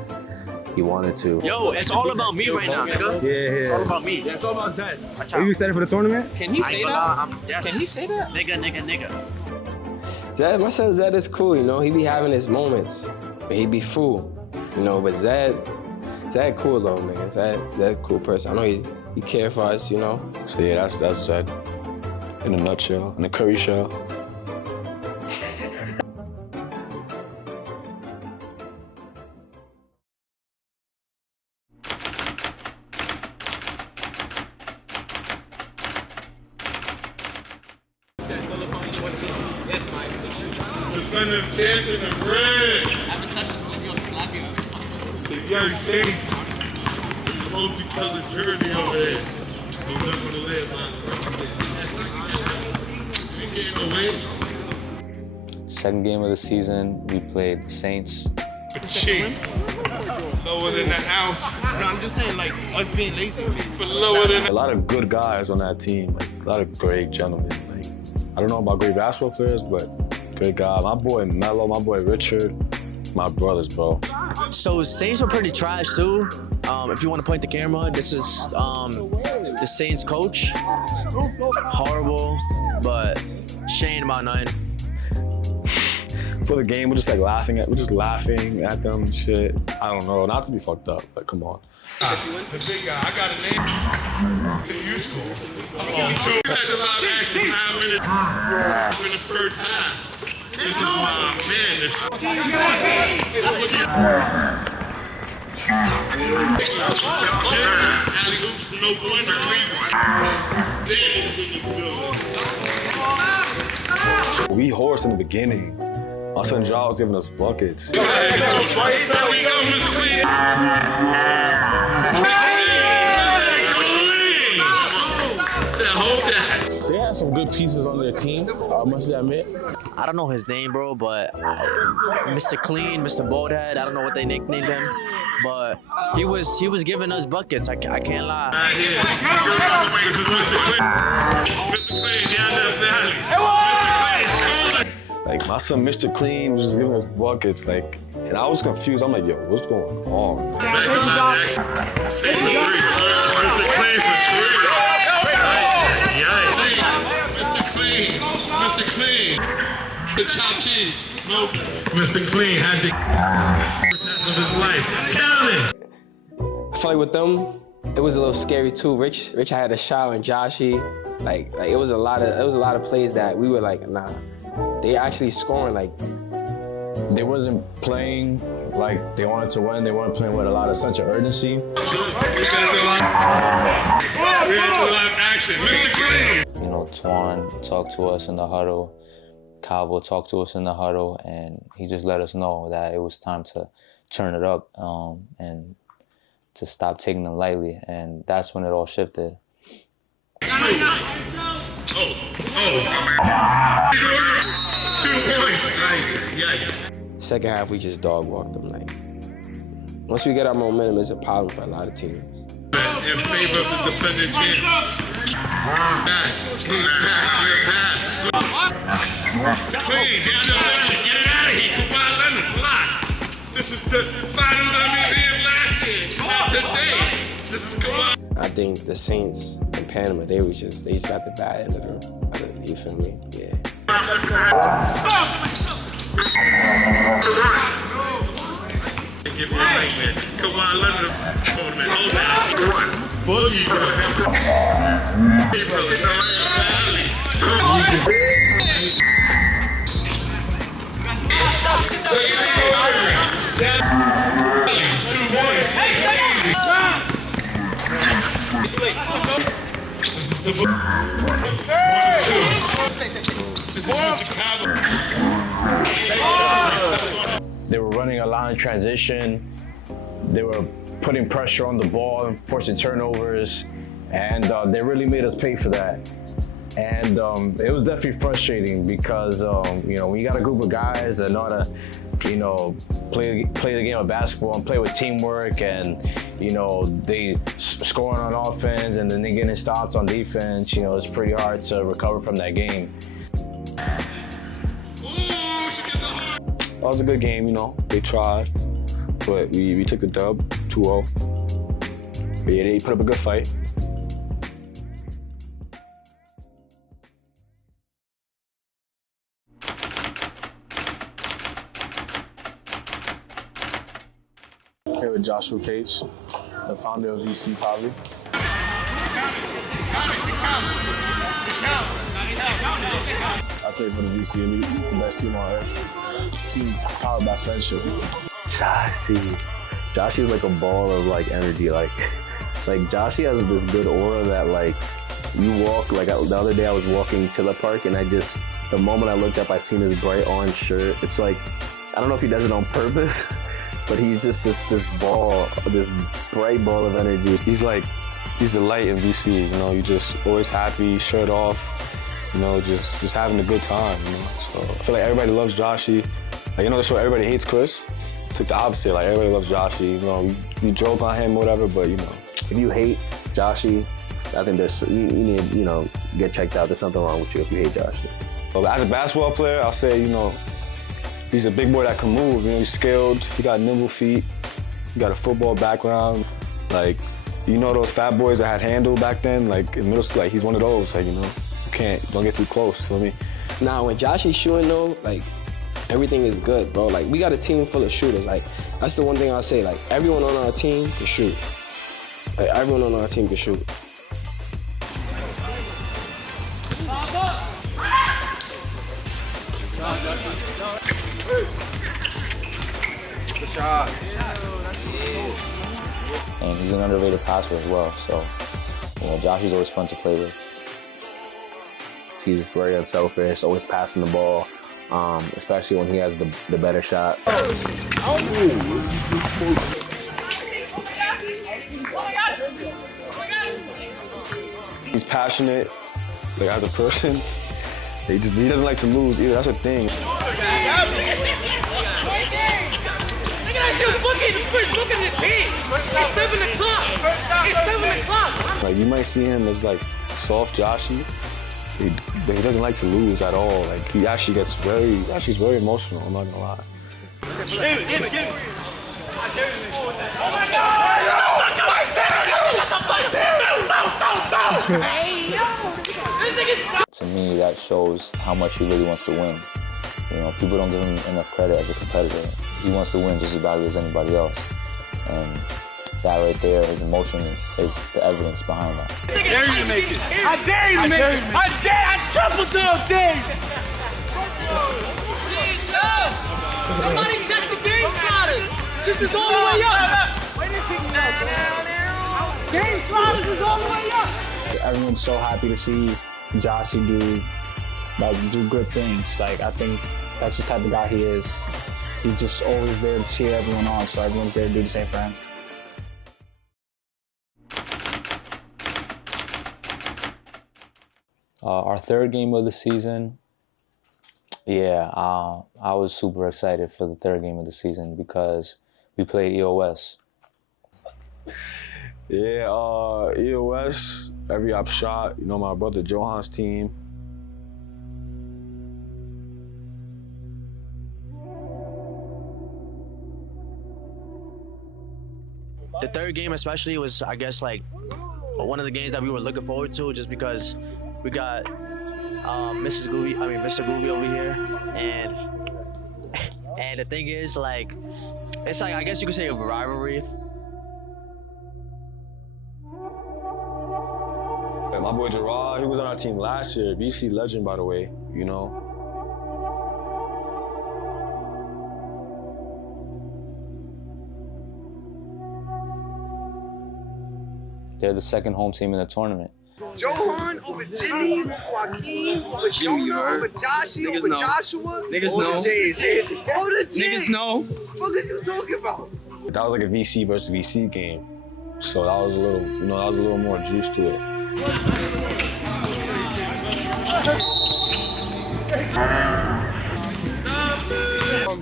he wanted to. Yo, it's all about me right now, nigga. Yeah. It's all about me. Yeah, it's all about Zed. Are you excited for the tournament? Can he say that? Yes. Can he say that? Nigga. Zed, my son Zed is cool, you know. He be having his moments, but he be fool, you know. But Zed cool though, man. Zed a cool person. I know he care for us, you know. So yeah, that's Zed in a nutshell, in a curry shell. Defending champion of red. The young Saints. Multicolored jersey over there. We're not gonna live Second game of the season, we played the Saints. Cheap. Lower than the ounce. No, I'm just saying, like, us being lazy. But lower than A lot of good guys on that team, like a lot of great gentlemen. Like, I don't know about great basketball players, but great guys. My boy Mello, my boy Richard, my brothers, bro. So Saints are pretty trash too. If you want to point the camera, this is the Saints coach. Horrible, but Shane about nothing. For the game, we're just laughing at them and shit. I don't know, not to be fucked up, but come on. the big guy. I got a name. You score. We had a lot of action 9 minutes in the first half. This is my man. Alley-oops, no wonder Cleveland. We horsed in the beginning. My son Ja was giving us buckets. There we go, Mr. Clean. They had some good pieces on their team, I must admit. I don't know his name, bro, but Mr. Clean, Mr. Baldhead, I don't know what they nicknamed him, but he was giving us buckets. I can't lie. Right here. This is Mr. Clean. Mr. Clean, down the valley. Mr. Clean, Like my son Mr. Clean was just giving us buckets, like, and I was confused. I'm like, yo, what's going on? back in line action. Take the three. Mr. Clean for three. Mr. Clean. Mr. Clean. The chopped cheese. No. Mr. Clean had the first half of his life. Count it. I feel like with them, it was a little scary too. Rich had a shot on Joshy. Like it was a lot of plays that we were like, nah. They actually scoring like. They wasn't playing like they wanted to win. They weren't playing with a lot of sense of urgency. We got the live action. Mr. Clean. You know, Twan talked to us in the huddle. Calvo talked to us in the huddle, and he just let us know that it was time to turn it up and to stop taking them lightly. And that's when it all shifted. Oh. 2 points. Yeah. Second half, we just dog walked them. Like once we get our momentum, it's a problem for a lot of teams. In favor of the defending champ. Back. He's back. Good pass. Clean. Down the valley. Get it out of here. Kawhi Leonard. Block. This is the finals of last year. Today. This is Kawhi. I think the Saints and Panama, they just got the bad end of the you feel me? Yeah. Give me a right, man. Kawhi Leonard. Hold that. Boogie, bro. Hey, brother. They were running a lot in transition. They were putting pressure on the ball, forcing turnovers, and they really made us pay for that. And it was definitely frustrating because you know, when you got a group of guys that know how to, you know, play the game of basketball and play with teamwork, and you know, they scoring on offense and then they getting stops on defense, you know, it's pretty hard to recover from that game. That was a good game, you know. They tried. but we took the dub 2-0. But yeah, they put up a good fight. Here with Joshua Page, the founder of VC probably. I play for the VC Elite. It's the best team on earth. Team powered by friendship. Joshy's like a ball of like energy. Like Joshy has this good aura that like you walk. Like the other day I was walking to the park and the moment I looked up, I seen his bright orange shirt. It's like, I don't know if he does it on purpose, but he's just this ball, this bright ball of energy. He's the light in VC, you know, you just always happy, shirt off, you know, just having a good time, you know. So I feel like everybody loves Joshy. Like, you know the show Everybody Hates Chris? Took the opposite, like everybody loves Joshy, you know, we joke on him, whatever, but you know. If you hate Joshy, I think you need, you know, get checked out. There's something wrong with you if you hate Joshy. But as a basketball player, I'll say, you know, he's a big boy that can move, you know, he's skilled, he got nimble feet, he got a football background. Like, you know those fat boys that had handle back then, like in middle school, like he's one of those, like, you know, don't get too close, feel me? Nah, when Joshy's shooting though, like, everything is good, bro. Like, we got a team full of shooters. Like, that's the one thing I'll say, like, everyone on our team can shoot. Like, everyone on our team can shoot. Good shot. And he's an underrated passer as well. So, you know, Joshy's always fun to play with. He's very unselfish, always passing the ball, especially when he has the better shot. He's passionate, like as a person. He doesn't like to lose either. That's a thing. Look at us just looking at the game. It's 7 o'clock. It's 7 o'clock. Like you might see him as like soft Joshy, but he doesn't like to lose at all. Like he actually gets very emotional. I'm not gonna lie. Give it. Oh my God! To me, that shows how much he really wants to win. You know, people don't give him enough credit as a competitor. He wants to win just as badly as anybody else. And that right there, his emotion is the evidence behind that. I dare you to make it. I dare you to make it. I triple dare you. Somebody check the game sliders. Shit is all the way up. Game sliders is all the way up. Everyone's so happy to see Joshy do good things. Like, I think that's the type of guy he is. He's just always there to cheer everyone on, so everyone's there to do the same for him. Our third game of the season, yeah, I was super excited for the third game of the season because we played EOS. Yeah, EOS, every op shot, you know, my brother Johan's team. The third game especially was, I guess, like one of the games that we were looking forward to, just because we got Mr. Gouvey over here, and the thing is, like, it's like, I guess you could say a rivalry. My boy Gerard, he was on our team last year, VC legend, by the way, you know. They're the second home team in the tournament. Johan over Jimmy, over Joaquin, over Jonah, over Joshy, over Joshua. Niggas over know. Over Jay. Niggas know. What is you talking about? That was like a VC versus VC game. So that was a little, you know, that was a little more juice to it.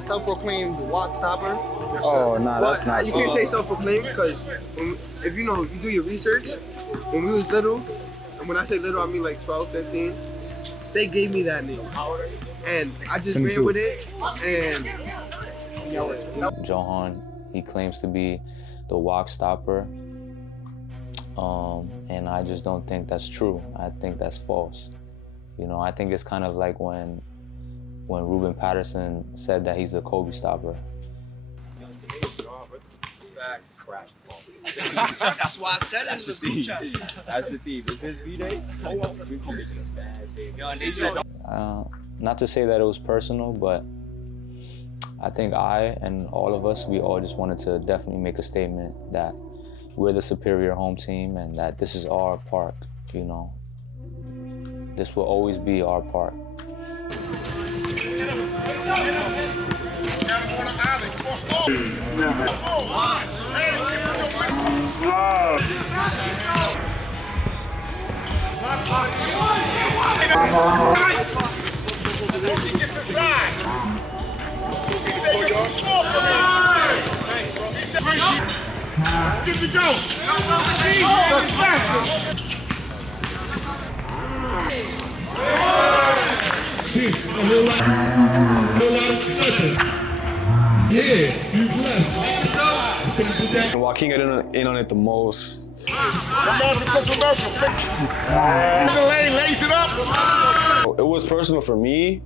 Self-proclaimed walk stopper. Oh, nah, that's not. You can't say self-proclaimed because if you know, you do your research. When we was little, and when I say little, I mean like 12, 15, they gave me that name. And I just ran with it, and Johan, He claims to be the walk stopper. And I just don't think that's true. I think that's false. You know, I think it's kind of like when Ruben Patterson said that he's the Kobe stopper. That's why I said it's the thief. That's the thief. Is his B-Day? Not to say that it was personal, but I think I and all of us, we all just wanted to definitely make a statement that we're the superior home team and that this is our park, you know. This will always be our park. He gets inside. He said you're too small for me. He said, here we go. Yeah, you blessed. Joaquin got in on it the most. Lace it up. It was personal for me.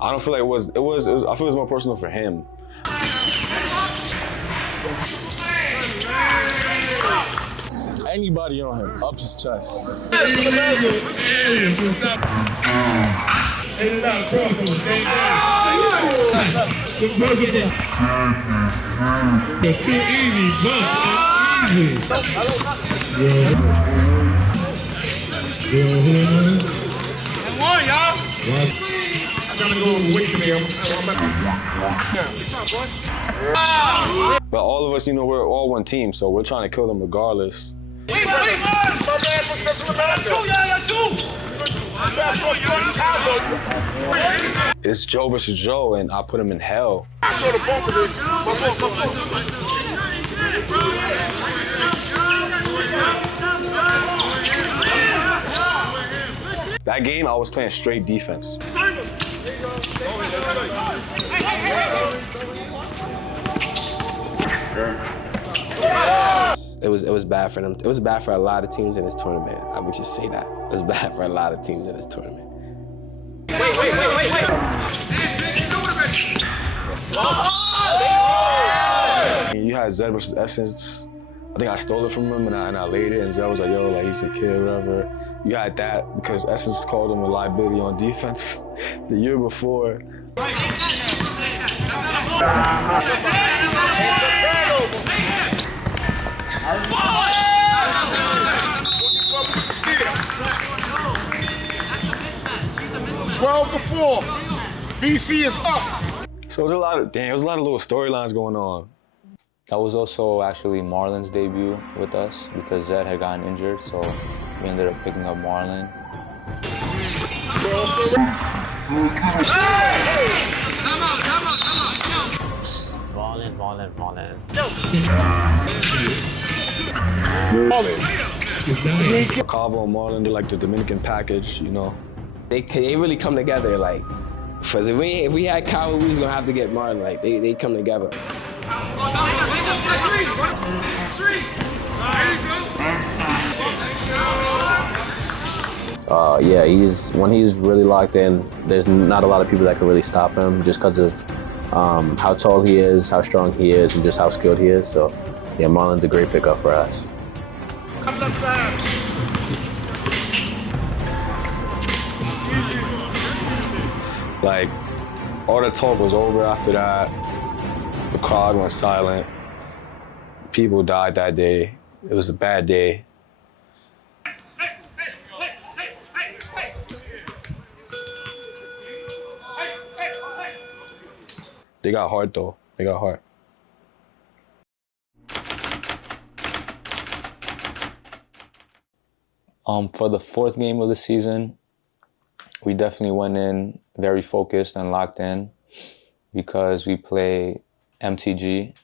I don't feel like it was. I feel it was more personal for him. Anybody on him, up his chest. Too easy, Come on, y'all. I gotta go wait for me. But all of us, you know, we're all one team, so we're trying to kill them regardless. Wait. My man from Central America. It's Joe versus Joe, and I put him in hell. I saw the bump of it. That game, I was playing straight defense. It was bad for them. It was bad for a lot of teams in this tournament. I would just say that. It was bad for a lot of teams in this tournament. Wait. And you had Zed versus Essence. I think I stole it from him and I laid it, and Zed was like, yo, like he's a kid or whatever. You had that because Essence called him a liability on defense the year before. Twelve to 4. VC is up. So there's a lot of little storylines going on. That was also actually Marlon's debut with us because Zed had gotten injured, so we ended up picking up Marlon. Cavo and Marlon, they're like the Dominican package, you know. They really come together, like, because if we had Cavo, we was gonna have to get Marlon. Like, they come together. Yeah, when he's really locked in, there's not a lot of people that can really stop him just because of how tall he is, how strong he is, and just how skilled he is. So, yeah, Marlon's a great pickup for us. Like, all the talk was over after that. The crowd went silent. People died that day. It was a bad day. They got hard though. They got hard. For the fourth game of the season, we definitely went in very focused and locked in because we play MTG.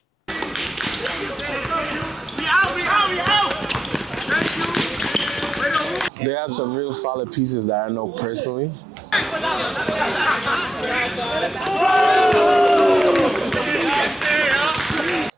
They have some real solid pieces that I know personally.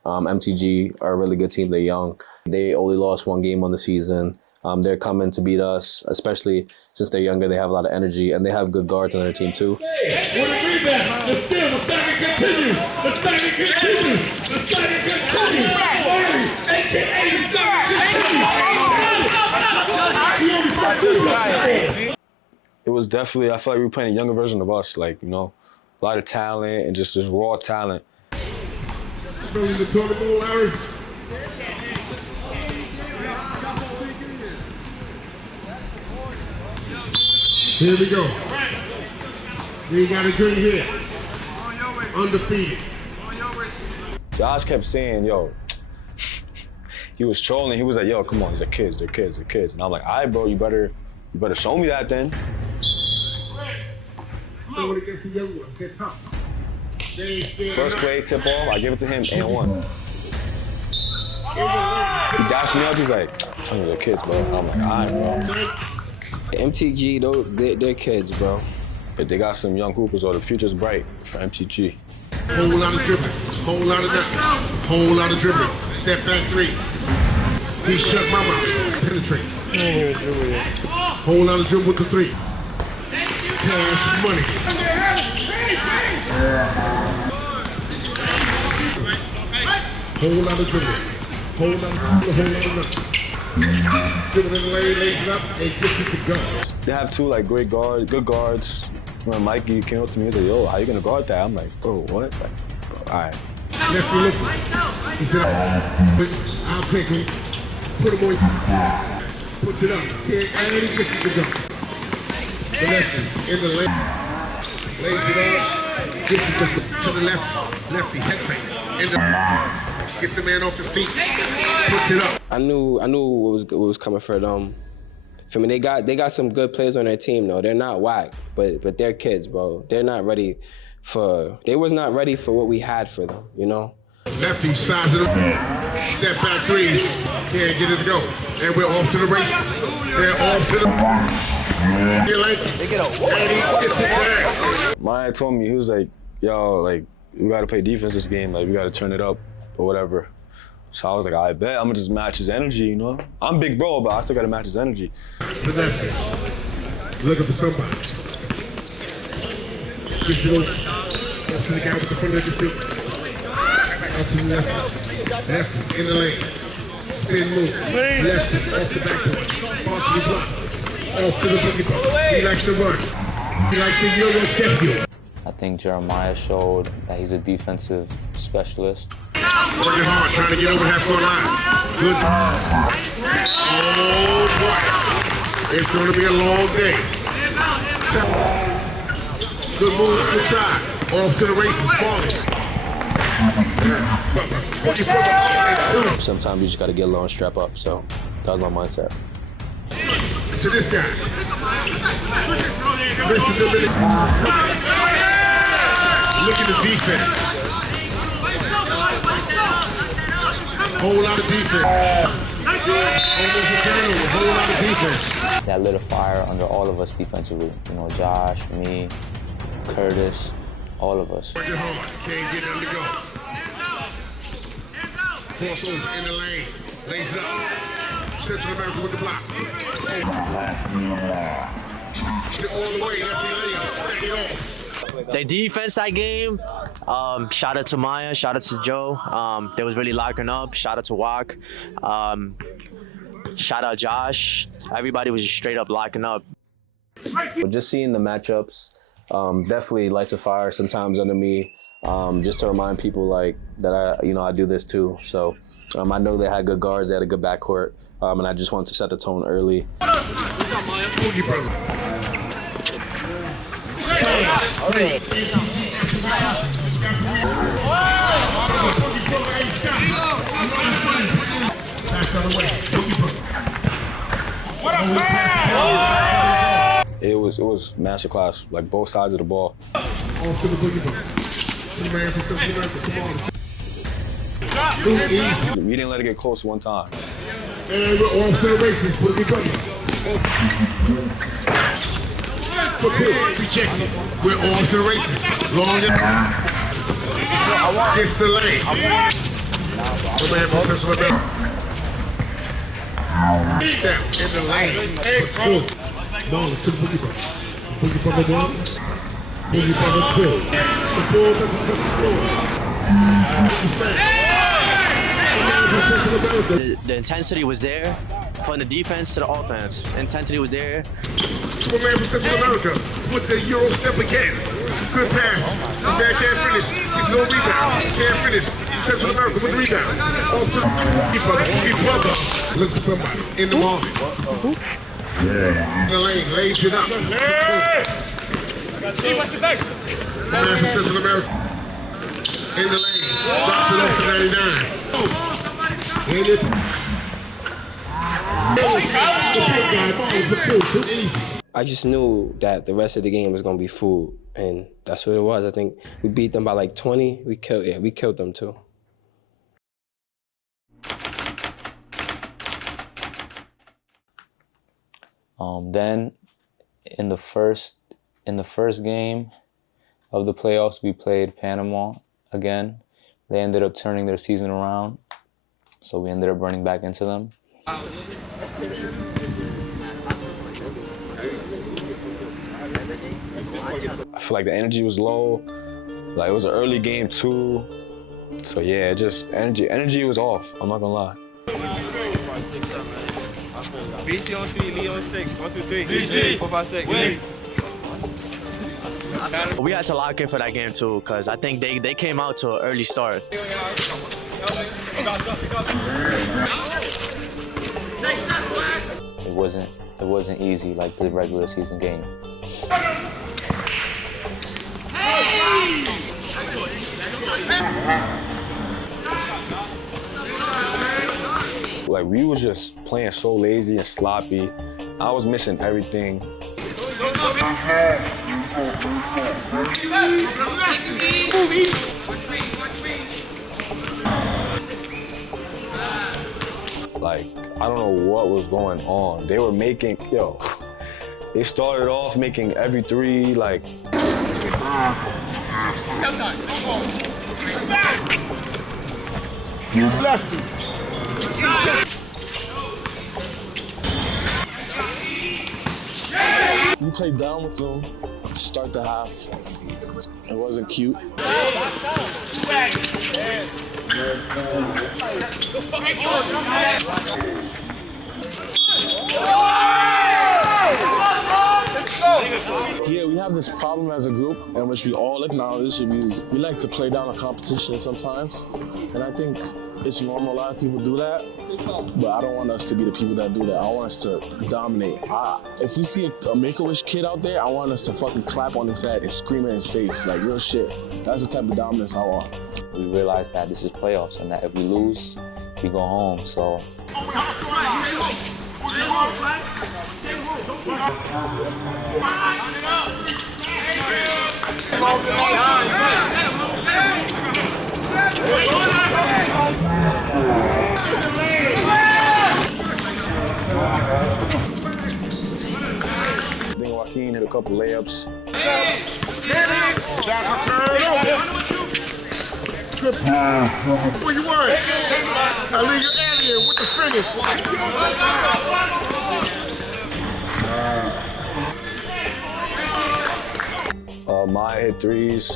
MTG are a really good team. They're young. They only lost 1 game on the season. They're coming to beat us, especially since they're younger. They have a lot of energy, and they have good guards on their team too. With a rebound, the steal, the Saga continues. The Saga continues. The Saga continues. AKA the Saga continues. It was definitely, I feel like we were playing a younger version of us, like, you know, a lot of talent and just raw talent. Throwing the toilet bowl, Larry. Here we go. We got a good hit. Undefeated. Josh kept saying, yo, he was trolling. He was like, yo, come on. He's like, kids, they're kids, they're kids. And I'm like, all right, bro, you better show me that then. Going against the young ones, they're tough. First play, tip off, I give it to him and 1. He dashed me up, he's like, tell me they're kids, bro. I'm like, all right, bro. MTG, they're kids, bro. But they got some young hoopers, or the future's bright for MTG. Whole lot of dribbling, whole lot of nothing, whole lot of dribbling. Step back 3. He shut my mouth, penetrate. Whole lot of dribble with the 3. Cash money. Whole lot of dribbling, whole lot of nothing. Dribbling in the lane, lays it up, and gets it to go. They have 2 like great guards, good guards. When Mikey came up to me, he's like, yo, how you gonna guard that? I'm like, bro, what? Like, bro, all right. Lefty looking. He said, I'll take him. Put him on. Puts it up. And he gets it to go. The lefty in the lane. Lays it up. Gets it to the left. Lefty head fake. Gets the man off his feet. Puts it up. I knew what was coming for them. For me, they got some good players on their team though. They're not whack, but they're kids, bro. They was not ready for what we had for them, you know? Lefty sizing up. Step back 3. Can't get it to go. And we're off to the races. They're off to the Maya told me, he was like, yo, like, we gotta play defense this game, like we gotta turn it up or whatever. So I was like, I bet I'm gonna just match his energy, you know? I'm big bro, but I still gotta match his energy. Looking for somebody. Up to the guy with the front of the seat. Up to the left. Left in the lane. Spin move. Left off the backboard. Partially blocked. Off to the boogie ball. He likes to run. He likes to yo-yo step you. I think Jeremiah showed that he's a defensive specialist. Working hard, trying to get over half-court line. Good. Oh, boy. It's going to be a long day. Good move, good try. Off to the races, falling. Sometimes you just got to get low and strap up, so that was my mindset. To this guy. Listen to the look at the defense. Whole lot of defense. Almost a turnover. Whole lot of defense. That lit a fire under all of us defensively. You know, Josh, me, Curtis, all of us. Working hard. Can't get them to go. Crossover in the lane. Lays it up. Central America with the block. All the way. Lefty layup. Stack it off. The defense that game, shout out to Maya, shout out to Joe. They was really locking up. Shout out to Wak. Shout out Josh. Everybody was just straight up locking up. But just seeing the matchups definitely lights a fire sometimes under me, just to remind people like that I do this too. So I know they had good guards, they had a good backcourt, and I just wanted to set the tone early. It was masterclass, like both sides of the ball. We didn't let it get close one time. And we're off to the races. Boogie Boogie. For two, rejected. We're off to the races. Long and gets the lane. Step in the lane. Two. Ball to the boogie ball. Boogie ball 1. Boogie ball 2. The ball doesn't touch the floor. The intensity was there from the defense to the offense. Intensity was there. Superman from Central America with the Euro step again. Good pass. The man can't finish. He's no rebound. Can't finish. Central America with the rebound. Off to the brother. Look for somebody in the moment. In the lane, lays it up. Man from Central America. In the lane. Drops it off to 99. In it. I just knew that the rest of the game was gonna be food, and that's what it was. I think we beat them by like 20. We killed them too. Then in the first game of the playoffs, we played Panama again. They ended up turning their season around, so we ended up running back into them. I feel like the energy was low. Like it was an early game too. So yeah, just energy was off. I'm not gonna lie. BC on 3, Lee on 6. 1, 2, 3. BC. 4, 5, 6. We had to lock in for that game too, because I think they came out to an early start. It wasn't easy like the regular season game. Like we was just playing so lazy and sloppy. I was missing everything. Like, I don't know what was going on. They were making, they started off making every three, like. We played down with them to start the half. It wasn't cute. Yeah, we have this problem as a group in which we all acknowledge. We like to play down a competition sometimes. And I think it's normal, a lot of people do that. But I don't want us to be the people that do that. I want us to dominate. If we see a Make-A-Wish kid out there, I want us to fucking clap on his head and scream in his face, like real shit. That's the type of dominance I want. We realized that this is playoffs and that if we lose, we go home, so. I think Joaquin hit a couple layups. That's a turnover. Good. What you want? I leave your alien with the finish. Maya hit threes.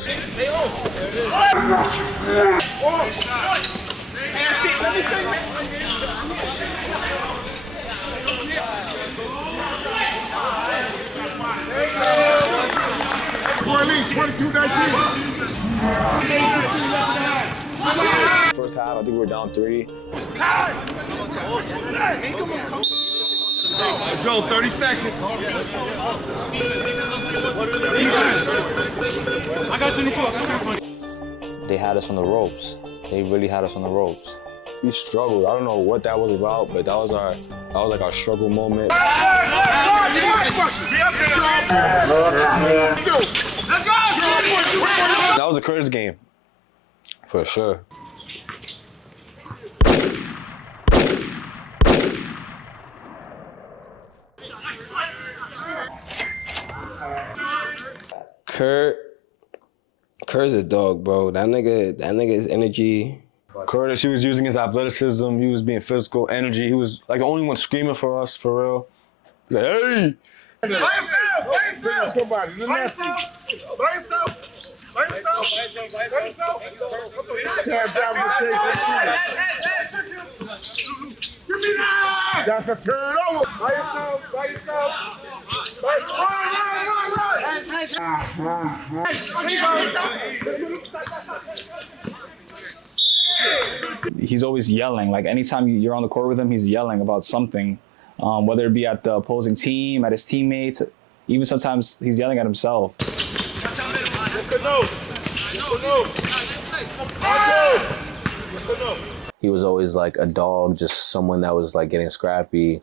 First half, I think we were down 3. Let's go, 30 seconds. I got you, They had us on the ropes. They really had us on the ropes. We struggled. I don't know what that was about, but that was like our struggle moment. That was a Curtis game, for sure. Kurt's a dog, bro. That nigga, his energy, Curtis, he was using his athleticism. He was being physical, energy. He was like the only one screaming for us, for real. He's like, hey! Play yourself! Somebody. Play yourself! Play yourself! Play yourself! Play yourself! Give me that! That's a turnover! Play yourself! Play yourself! He's always yelling. Like anytime you're on the court with him, he's yelling about something, whether it be at the opposing team, at his teammates, even sometimes he's yelling at himself. He was always like a dog, just someone that was like getting scrappy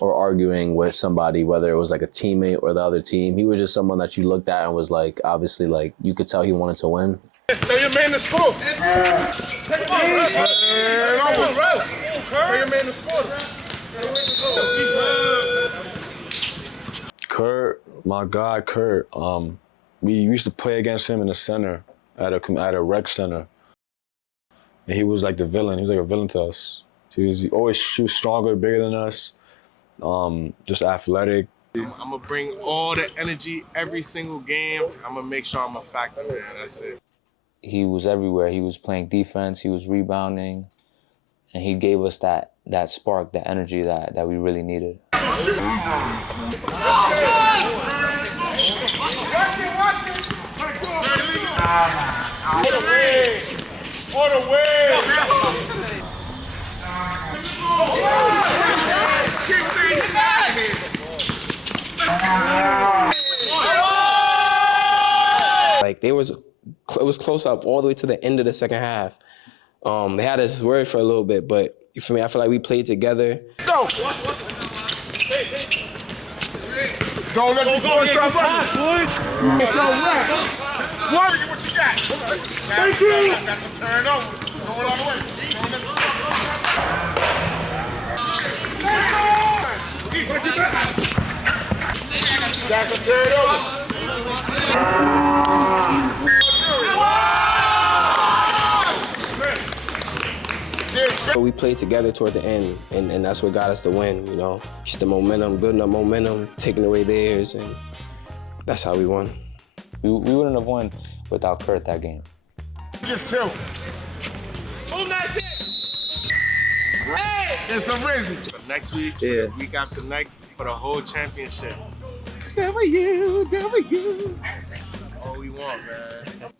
or arguing with somebody, whether it was like a teammate or the other team. He was just someone that you looked at and was like, obviously, like you could tell he wanted to win. Tell your man to score. Take it on, Tell your man to score. Kurt, my guy Kurt, we used to play against him in the center at a rec center. And he was like the villain. He was like a villain to us. He was stronger, bigger than us, just athletic. I'm gonna bring all the energy every single game. I'm gonna make sure I'm a factor, man. That's it. He was everywhere. He was playing defense, he was rebounding, and he gave us that spark, that energy that we really needed. For the win! Like it was close up all the way to the end of the second half. They had us worried for a little bit, but for me, I feel like we played together. Go! Don't let the boys stop running. What you got? Thank you! That's a turnover. Going all the way. That's a turnover. But we played together toward the end, and that's what got us the win, you know. Just the momentum, building up momentum, taking away theirs, and that's how we won. We wouldn't have won without Kurt that game. Just chill. Move that shit! Hey! It's a risen. Next week, the week after next, for the whole championship. W. All we want, man.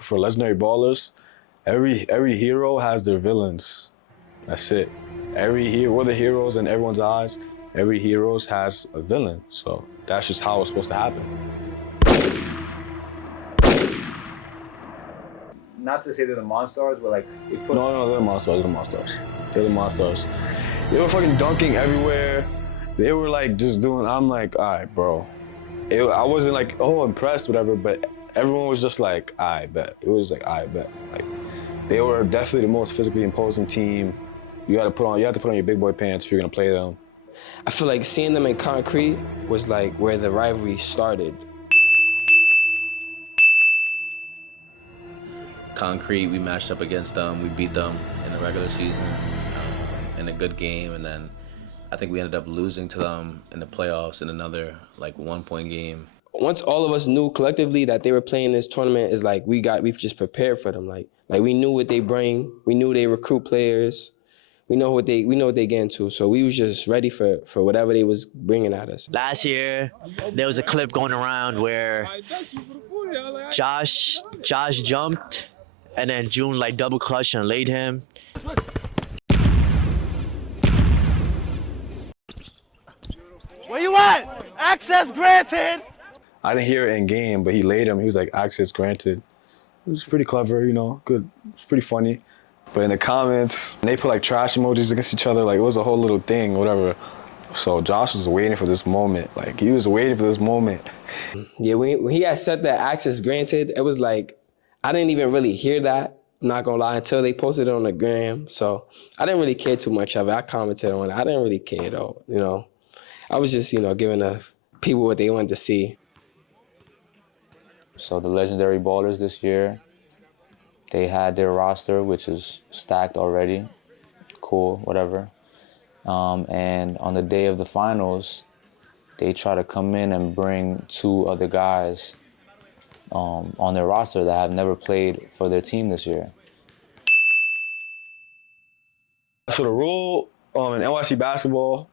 For legendary ballers, every hero has their villains. That's it. We're the heroes in everyone's eyes. Every hero has a villain. So that's just how it's supposed to happen. Not to say they're the Monstars, but like they put. No, they're the Monstars. They're the Monstars. They were fucking dunking everywhere. They were like just doing. I'm like, all right, bro. I wasn't like, oh, impressed, whatever, but everyone was just like, I bet. It was like, I bet. Like, they were definitely the most physically imposing team. You have to put on your big boy pants if you're gonna play them. I feel like seeing them in concrete was like where the rivalry started. Concrete, we matched up against them. We beat them in the regular season in a good game, and then I think we ended up losing to them in the playoffs in another like 1-point game. Once all of us knew collectively that they were playing this tournament, is like we just prepared for them. Like we knew what they bring. We knew they recruit players. We know what they get into. So we was just ready for whatever they was bringing at us. Last year, there was a clip going around where Josh jumped, and then June like double clutched and laid him. Where you at? Access granted. I didn't hear it in game, but he laid him. He was like, access granted. It was pretty clever, you know, good. It was pretty funny. But in the comments, they put like trash emojis against each other. Like it was a whole little thing, whatever. So Josh was waiting for this moment. Like he was waiting for this moment. Yeah, when he had said that access granted, it was like, I didn't even really hear that, I'm not gonna lie, until they posted it on the gram. So I didn't really care too much of it. I commented on it. I didn't really care though, you know. I was just, giving the people what they wanted to see. So the legendary ballers this year, they had their roster, which is stacked already. Cool, whatever. And on the day of the finals, they try to come in and bring 2 other guys on their roster that have never played for their team this year. So the rule in NYC basketball,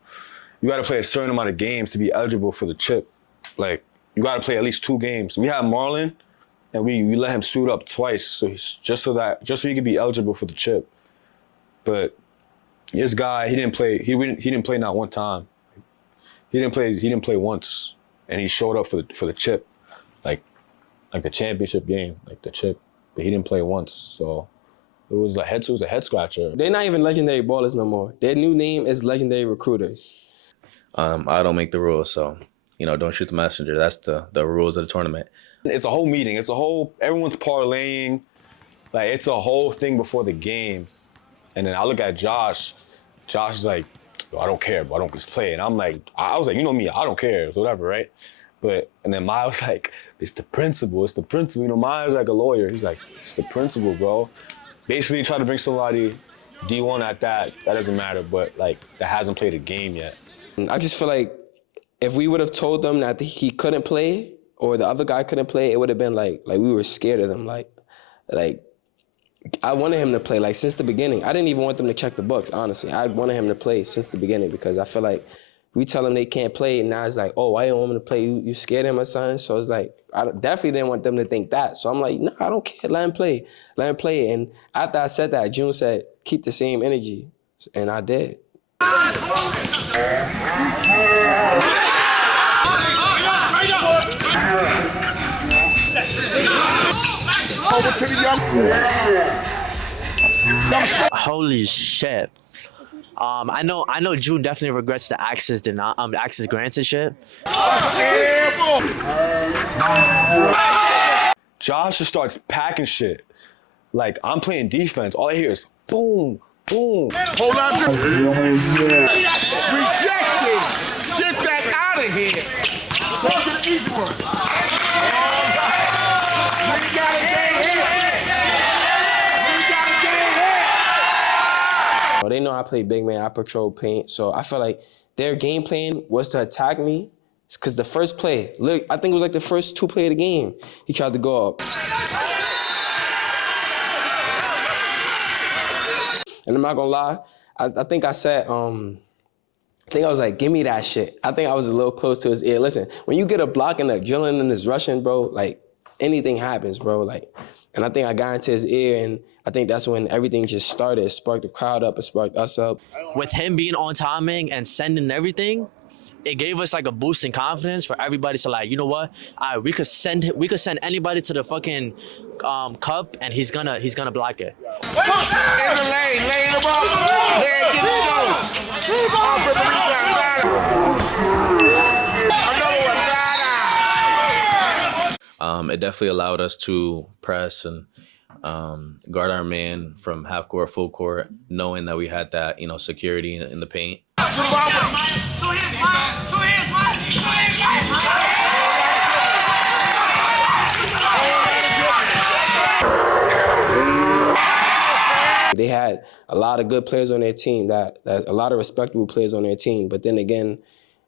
you got to play a certain amount of games to be eligible for the chip. Like, you got to play at least 2 games. We had Marlon, and we let him suit up twice, so just so he could be eligible for the chip. But this guy, he didn't play. He didn't play not one time. He didn't play once, and he showed up for the chip, like the championship game, like the chip. But he didn't play once, so it was a head scratcher. They're not even legendary ballers no more. Their new name is legendary recruiters. I don't make the rules, so don't shoot the messenger. That's the rules of the tournament. It's a whole meeting. Everyone's parlaying. Like, it's a whole thing before the game. And then I look at Josh. Josh is like, I don't care, but I don't just play. And I'm like, I was like, you know me, I don't care, it's whatever, right? And then Maya was like, it's the principal. Maya's like a lawyer. He's like, it's the principal, bro. Basically, try to bring somebody D1 at that doesn't matter, but like, that hasn't played a game yet. I just feel like if we would have told them that he couldn't play or the other guy couldn't play, it would have been like we were scared of them. Like I wanted him to play, like, since the beginning. I didn't even want them to check the books, honestly. I wanted him to play since the beginning because I feel like we tell them they can't play, and now it's like, oh, why you don't want him to play? You scared him or something? So it's like, I definitely didn't want them to think that. So I'm like, no, I don't care. Let him play. Let him play. And after I said that, June said, keep the same energy. And I did. Over to the young. Holy shit. I know June definitely regrets the access grants and shit. Josh just starts packing shit. Like, I'm playing defense. All I hear is boom, boom. Hold on to rejected. Get that out of here. Go to the easy one. We got a game here. They know I play big man, I patrol paint, so I feel like their game plan was to attack me, because the first play, look, I think it was like the first 2 play of the game, he tried to go up. And I'm not gonna lie, I think I said, I think I was like, give me that shit. I think I was a little close to his ear. Listen, when you get a block and a adrenaline is rushing, bro, like, anything happens, bro, like, and I think I got into his ear, and I think that's when everything just started. It sparked the crowd up, it sparked us up. With him being on timing and sending everything, it gave us like a boost in confidence for everybody to like, you know what? We could send anybody to the fucking cup, and he's gonna block it. In the lane, lay him up. There, get it going. Off of the rebound. It definitely allowed us to press and guard our man from half court, full court, knowing that we had that, security in the paint. They had a lot of good players on their team, that a lot of respectable players on their team. But then again,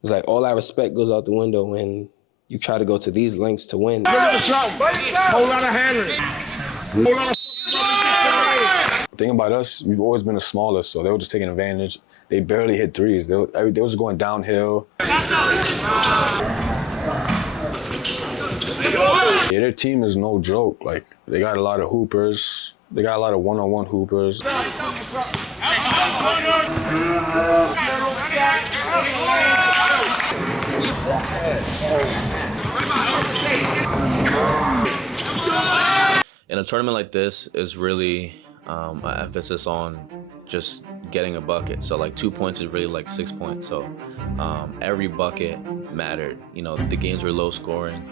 it's like all that respect goes out the window when you try to go to these lengths to win. Whole lot of handling. The thing about us, we've always been the smallest, so they were just taking advantage. They barely hit threes. They were just going downhill. Yeah, their team is no joke. Like, they got a lot of hoopers. They got a lot of one-on-one hoopers. In a tournament like this is really an emphasis on just getting a bucket. So like 2 points is really like 6 points. So every bucket mattered. The games were low scoring,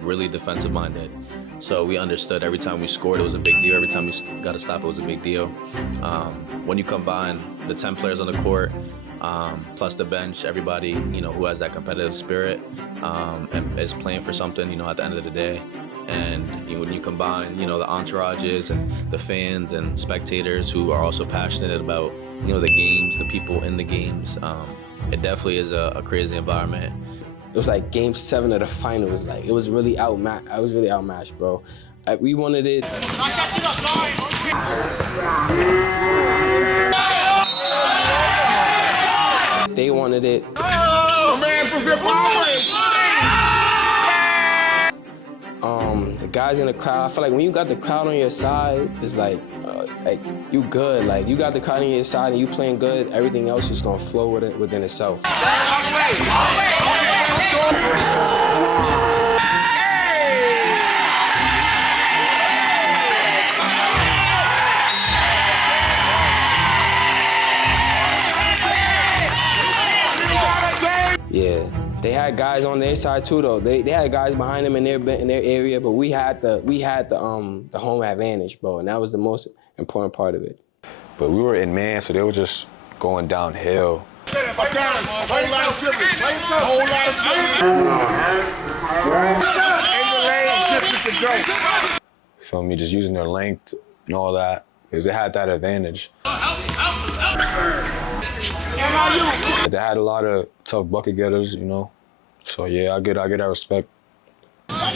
really defensive minded. So we understood every time we scored, it was a big deal. Every time we got to stop, it was a big deal. When you combine the 10 players on the court, plus the bench, everybody, who has that competitive spirit and is playing for something, at the end of the day. And when you combine, the entourages and the fans and spectators who are also passionate about, the games, the people in the games, it definitely is a crazy environment. It was like Game 7 of the finals. Like, it was really outmatched. I was really outmatched, bro. We wanted it. They wanted it. Oh, man, the guys in the crowd, I feel like when you got the crowd on your side, it's like you good. Like, you got the crowd on your side and you playing good, everything else is gonna flow within itself. Yeah, they had guys on their side too, though. They had guys behind them in their area, but we had the home advantage, bro, and that was the most important part of it. But we were in man, so they were just going downhill. Feel me? Just using their length and all that, because they had that advantage. They had a lot of tough bucket getters, So yeah, I get that respect. That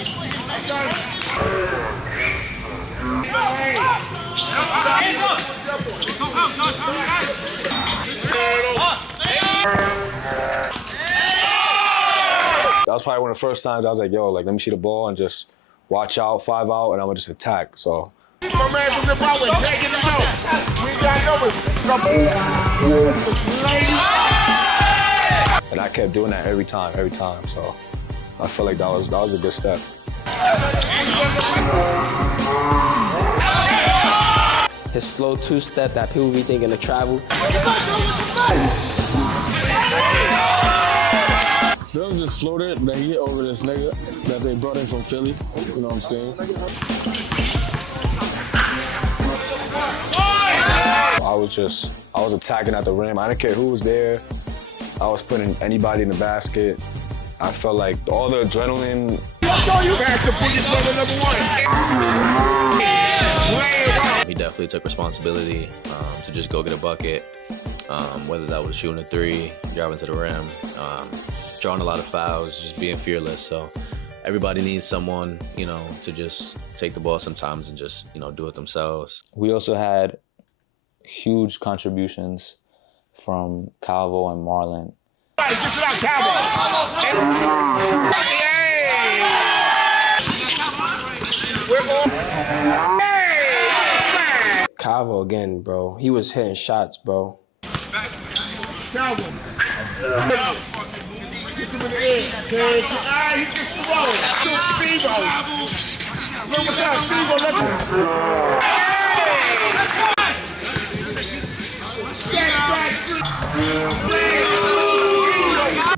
was probably one of the first times I was like, yo, let me see the ball and just watch out, 5 out, and I'm gonna just attack. So. My man from the Broadway, taking it out. We got numbers. And I kept doing that every time. So I feel like that was a good step. His slow two-step that people be thinking to travel. There was this floater that he hit over this nigga that they brought in from Philly. You know what I'm saying? I was attacking at the rim. I didn't care who was there. I was putting anybody in the basket. I felt like all the adrenaline. He definitely took responsibility to just go get a bucket, whether that was shooting a three, driving to the rim, drawing a lot of fouls, just being fearless. So everybody needs someone, to just take the ball sometimes and just, do it themselves. We also had huge contributions from Calvo and Marlon. Calvo again, bro. He was hitting shots, bro. Calvo. Get him in the air. He gets the roll. Steve-O. Look what's up, Steve-O.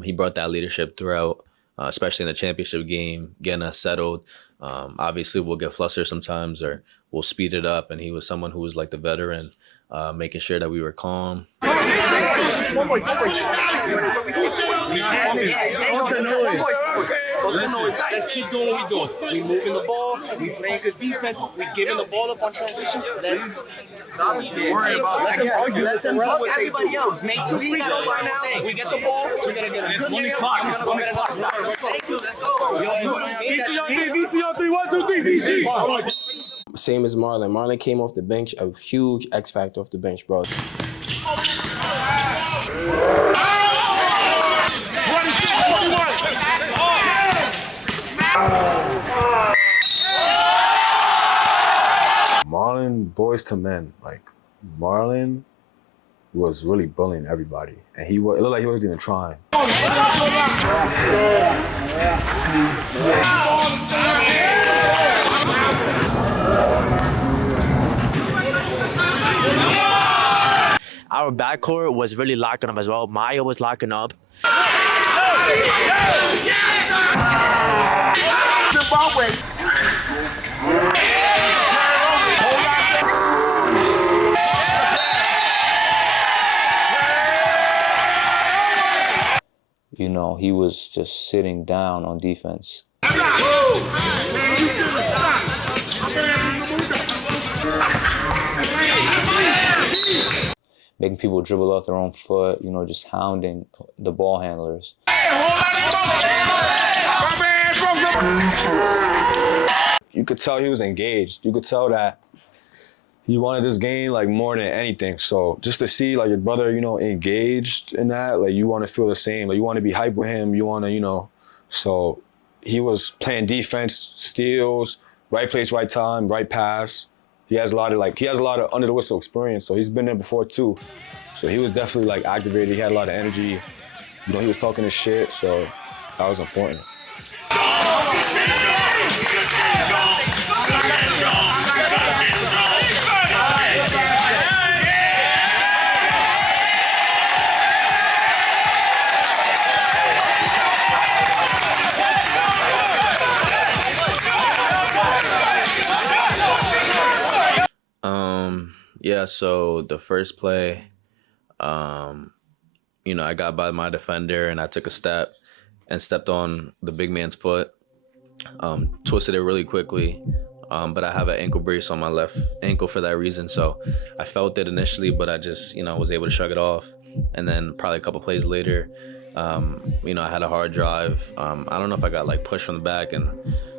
He brought that leadership throughout, especially in the championship game, getting us settled. Obviously, we'll get flustered sometimes or we'll speed it up, and he was someone who was like the veteran, making sure that we were calm. Let's keep doing what we're doing. We moving the ball. We playing good defense. We giving the ball up on transitions. Let's stop worrying about let them do what everybody else. Make 2 free throws right now. We get the ball. We're gonna get a good layup. Thank you. Let's go. VC on 3. 1, 2, 3. VC. Same as Marlon. Marlon came off the bench, a huge X factor off the bench, bro. Marlon, boys to men. Like, Marlon was really bullying everybody. And it looked like he wasn't even trying. Our backcourt was really locking up as well. Maya was locking up. know, he was just sitting down on defense. Making people dribble off their own foot, you know, just hounding the ball handlers. You could tell he was engaged. You could tell that he wanted this game like more than anything. So just to see like your brother, you know, engaged in that, like you want to feel the same. Like you want to be hyped with him. You want to, you know. So he was playing defense, steals, right place, right time, right pass. He has a lot of under the whistle experience. So he's been there before too. So he was definitely like activated. He had a lot of energy. You know, he was talking his shit. So that was important. Yeah, so the first play, you know, I got by my defender and I took a step and stepped on the big man's foot, twisted it really quickly, but I have an ankle brace on my left ankle for that reason, so I felt it initially, but I just, you know, was able to shrug it off. And then probably a couple plays later, you know, I had a hard drive. I don't know if I got like pushed from the back and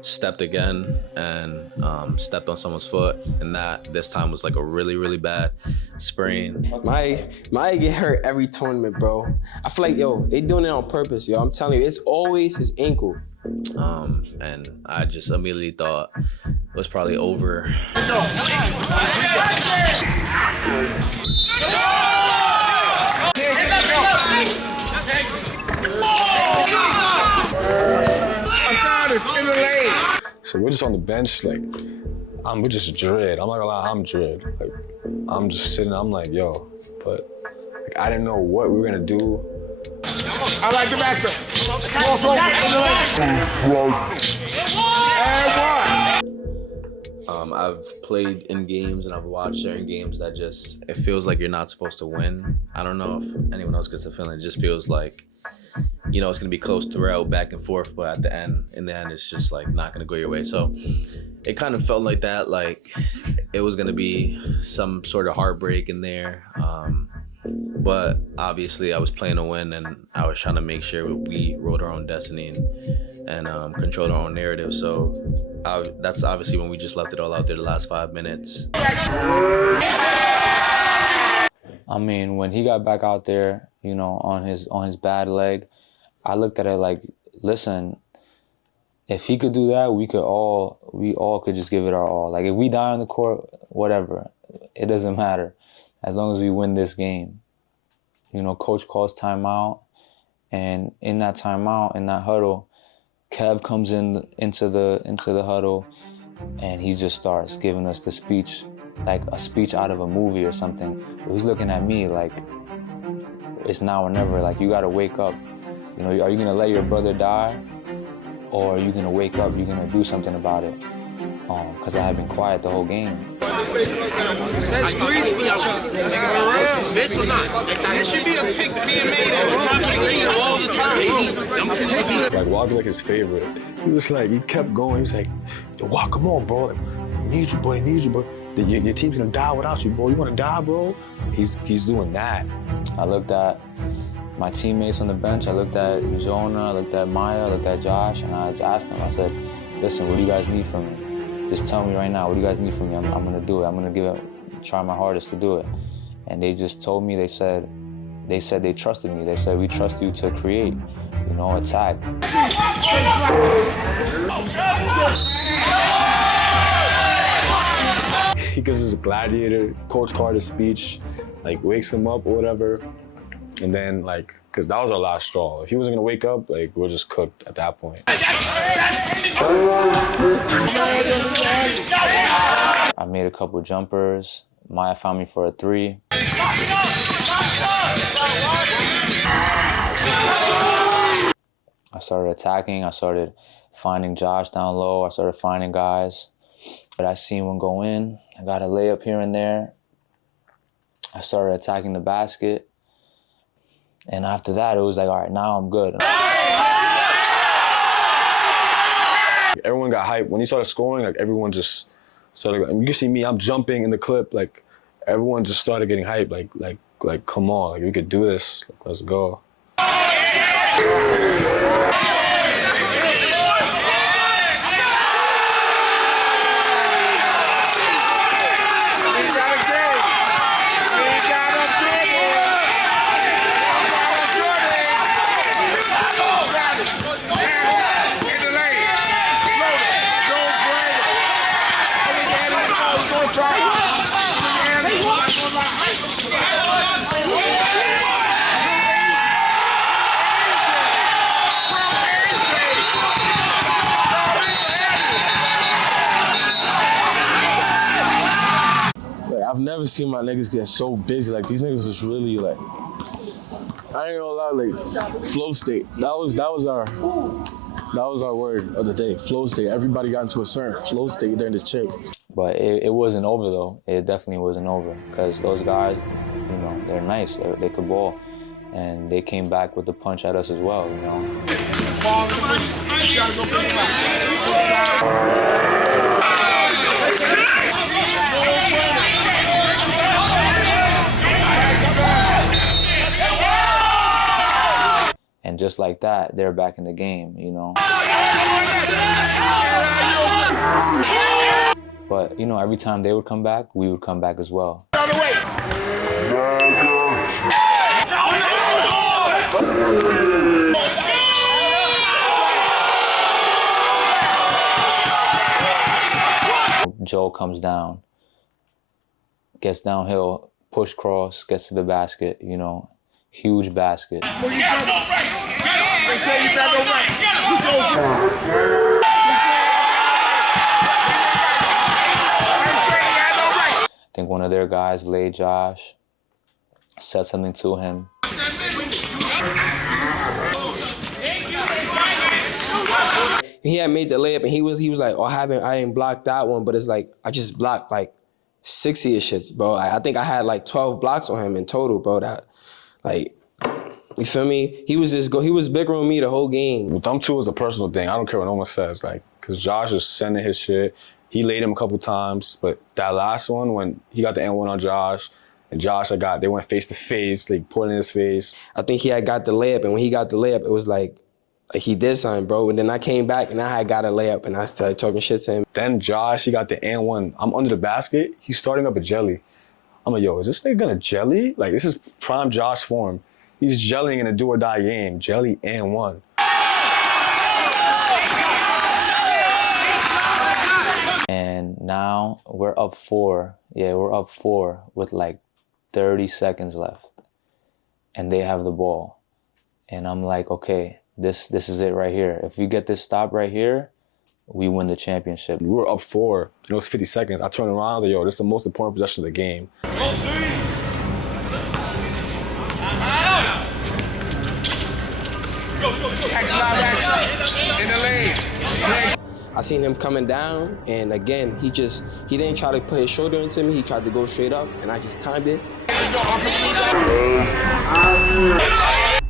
stepped again and stepped on someone's foot, and that this time was like a really, really bad sprain. My get hurt every tournament, bro. I feel like, yo, they doing it on purpose, yo. I'm telling you, it's always his ankle. And I just immediately thought it was probably over. So we're just on the bench, like, we're just dread. I'm not gonna lie, I'm dread. Like, I'm just sitting, I'm like, yo, but like, I didn't know what we were gonna do. I like the matchup. I've played in games and I've watched certain games that just, it feels like you're not supposed to win. I don't know if anyone else gets the feeling. It just feels like, you know, it's gonna be close throughout, back and forth, but at the end, in the end, it's just like not gonna go your way. So it kind of felt like that, like it was gonna be some sort of heartbreak in there. But obviously I was playing to win and I was trying to make sure we wrote our own destiny and controlled our own narrative. So that's obviously when we just left it all out there the last 5 minutes. I mean, when he got back out there, you know, on his bad leg, I looked at it like, listen, if he could do that, we all could just give it our all. Like if we die on the court, whatever, it doesn't matter, as long as we win this game. You know, coach calls timeout, and in that timeout, in that huddle, Kev comes into the huddle, and he just starts giving us the speech, like a speech out of a movie or something. He's looking at me like, it's now or never. Like, you gotta wake up. You know, are you gonna let your brother die, or are you gonna wake up? You're gonna do something about it. Because I have been quiet the whole game. That's crazy for y'all. Bitch or not? There should be a pick being made all the time. Like, Walker's like his favorite. He was like, he kept going. He was like, yo, Walker, come on, bro. Like, he needs you, bro. He needs you, bro. Your team's gonna die without you, bro. You wanna die, bro? He's doing that. I looked at my teammates on the bench. I looked at Jonah, I looked at Maya, I looked at Josh, and I just asked them, I said, listen, what do you guys need from me? Just tell me right now, what do you guys need from me? I'm gonna do it. I'm gonna try my hardest to do it. And they just told me, they said they trusted me. They said, we trust you to create, you know, attack. He gives us a gladiator, Coach Carter's speech, like wakes him up or whatever. And then like, cause that was our last straw. If he wasn't gonna wake up, like we're just cooked at that point. I made a couple jumpers. Maya found me for a 3. I started attacking. I started finding Josh down low. I started finding guys. But I seen one go in. I got a layup here and there. I started attacking the basket. And after that, it was like, all right, now I'm good. Everyone got hyped. When he started scoring, like everyone just started, and you can see me, I'm jumping in the clip, like everyone just started getting hyped, like come on, like we could do this, like, let's go. I've never seen my niggas get so busy. Like these niggas was really like, I ain't gonna lie, like flow state. That was our word of the day, flow state. Everybody got into a certain flow state during the chip. But it wasn't over though. It definitely wasn't over because those guys, you know, they're nice. They could ball, and they came back with the punch at us as well. You know. And just like that, they're back in the game, you know. But, you know, every time they would come back, we would come back as well. Joe comes down, gets downhill, push cross, gets to the basket, you know, huge basket. I think one of their guys laid Josh, said something to him. He had made the layup and he was like, oh, I didn't block that one, but it's like I just blocked like 60 of shits, bro. I think I had like 12 blocks on him in total, bro. That, like, you feel me? He was bigger on me the whole game. With them two is a personal thing. I don't care what no one says, like, cause Josh was sending his shit. He laid him a couple times, but that last one when he got the N1 on Josh, and Josh they went face to face, like put in his face. I think he had got the layup, and when he got the layup, it was like he did something, bro. And then I came back and I had got a layup and I started talking shit to him. Then Josh, he got the N1. I'm under the basket. He's starting up a jelly. I'm like, yo, is this nigga gonna jelly? Like, this is prime Josh form. He's jellying in a do or die game. Jelly N1. And now we're up 4. Yeah, we're up 4 with like 30 seconds left. And they have the ball. And I'm like, okay, this is it right here. If we get this stop right here, we win the championship. We were up 4. You know, it's 50 seconds. I turned around, I was like, yo, this is the most important possession of the game. I seen him coming down, and again, he didn't try to put his shoulder into me. He tried to go straight up, and I just timed it.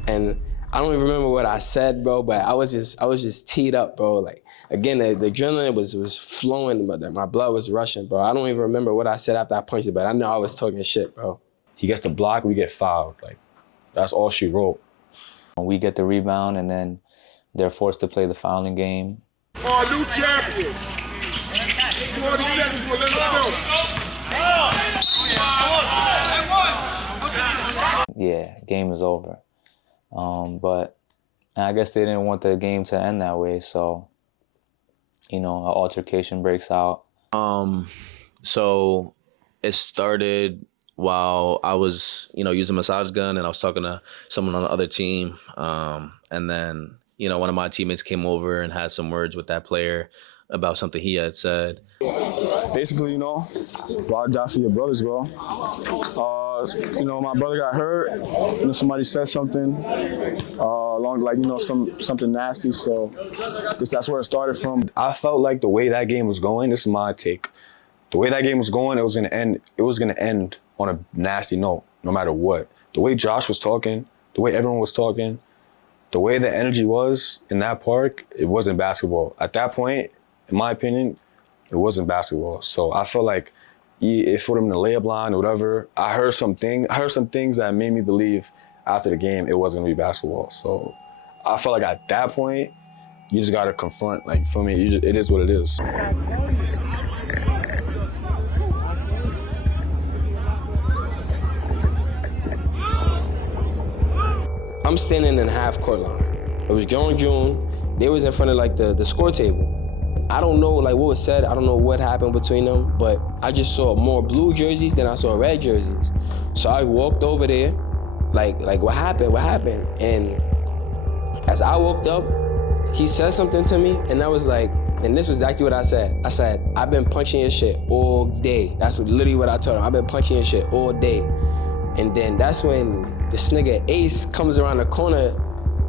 And I don't even remember what I said, bro, but I was just teed up, bro. Like, again, the adrenaline was flowing, my blood was rushing, bro. I don't even remember what I said after I punched it, but I know I was talking shit, bro. He gets the block, we get fouled. Like, that's all she wrote. We get the rebound, and then they're forced to play the fouling game. Oh, new champion. 40 seconds, but let's go. Yeah, game is over. But I guess they didn't want the game to end that way, so, you know, an altercation breaks out. So it started while I was, you know, using a massage gun, and I was talking to someone on the other team. And then, you know, one of my teammates came over and had some words with that player about something he had said. Basically, you know, ride die for your brothers, bro. You know, my brother got hurt. You know, somebody said something along, like, you know, something nasty. So I guess that's where it started from. I felt like the way that game was going, this is my take. The way that game was going, it was gonna end on a nasty note, no matter what. The way Josh was talking, the way everyone was talking, the way the energy was in that park, it wasn't basketball. At that point, in my opinion, it wasn't basketball. So I felt like if it would have been a layup line or whatever, I heard some things that made me believe after the game it wasn't gonna be basketball. So I felt like at that point, you just gotta confront, like, for me, it is what it is. I'm standing in the half court line. It was Joe and June. They was in front of like the score table. I don't know like what was said. I don't know what happened between them, but I just saw more blue jerseys than I saw red jerseys. So I walked over there, like what happened? What happened? And as I walked up, he said something to me, and I was like, and this was exactly what I said. I said, I've been punching your shit all day. That's literally what I told him. I've been punching your shit all day. And then that's when this nigga Ace comes around the corner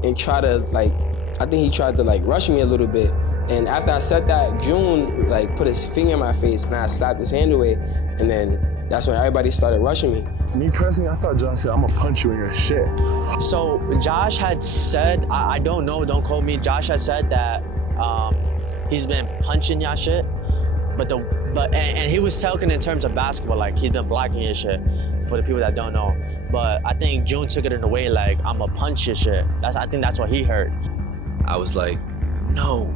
and I think he tried to rush me a little bit. And after I said that, June put his finger in my face and I slapped his hand away. And then that's when everybody started rushing me. Me personally, I thought Josh said, I'm gonna punch you in your shit. So Josh had said, I don't know, don't quote me. Josh had said that he's been punching y'all shit, and he was talking in terms of basketball, like he's been blocking your shit. For the people that don't know, but I think June took it in a way like I'm gonna punch your shit. I think that's what he heard. I was like, no,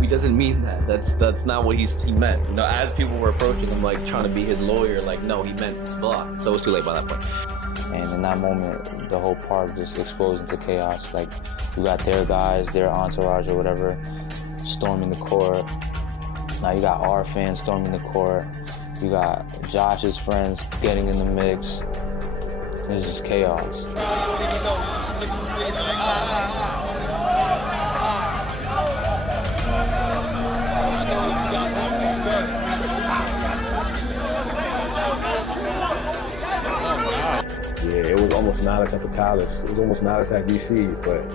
he doesn't mean that. That's not what he meant. You know, as people were approaching him, like trying to be his lawyer, like no, he meant block. So it was too late by that point. And in that moment, the whole park just explodes into chaos. Like, you got their guys, their entourage or whatever, storming the court. Now you got our fans storming the court. You got Josh's friends getting in the mix. It's just chaos. Yeah, it was almost malice at the Palace. It was almost malice at DC, but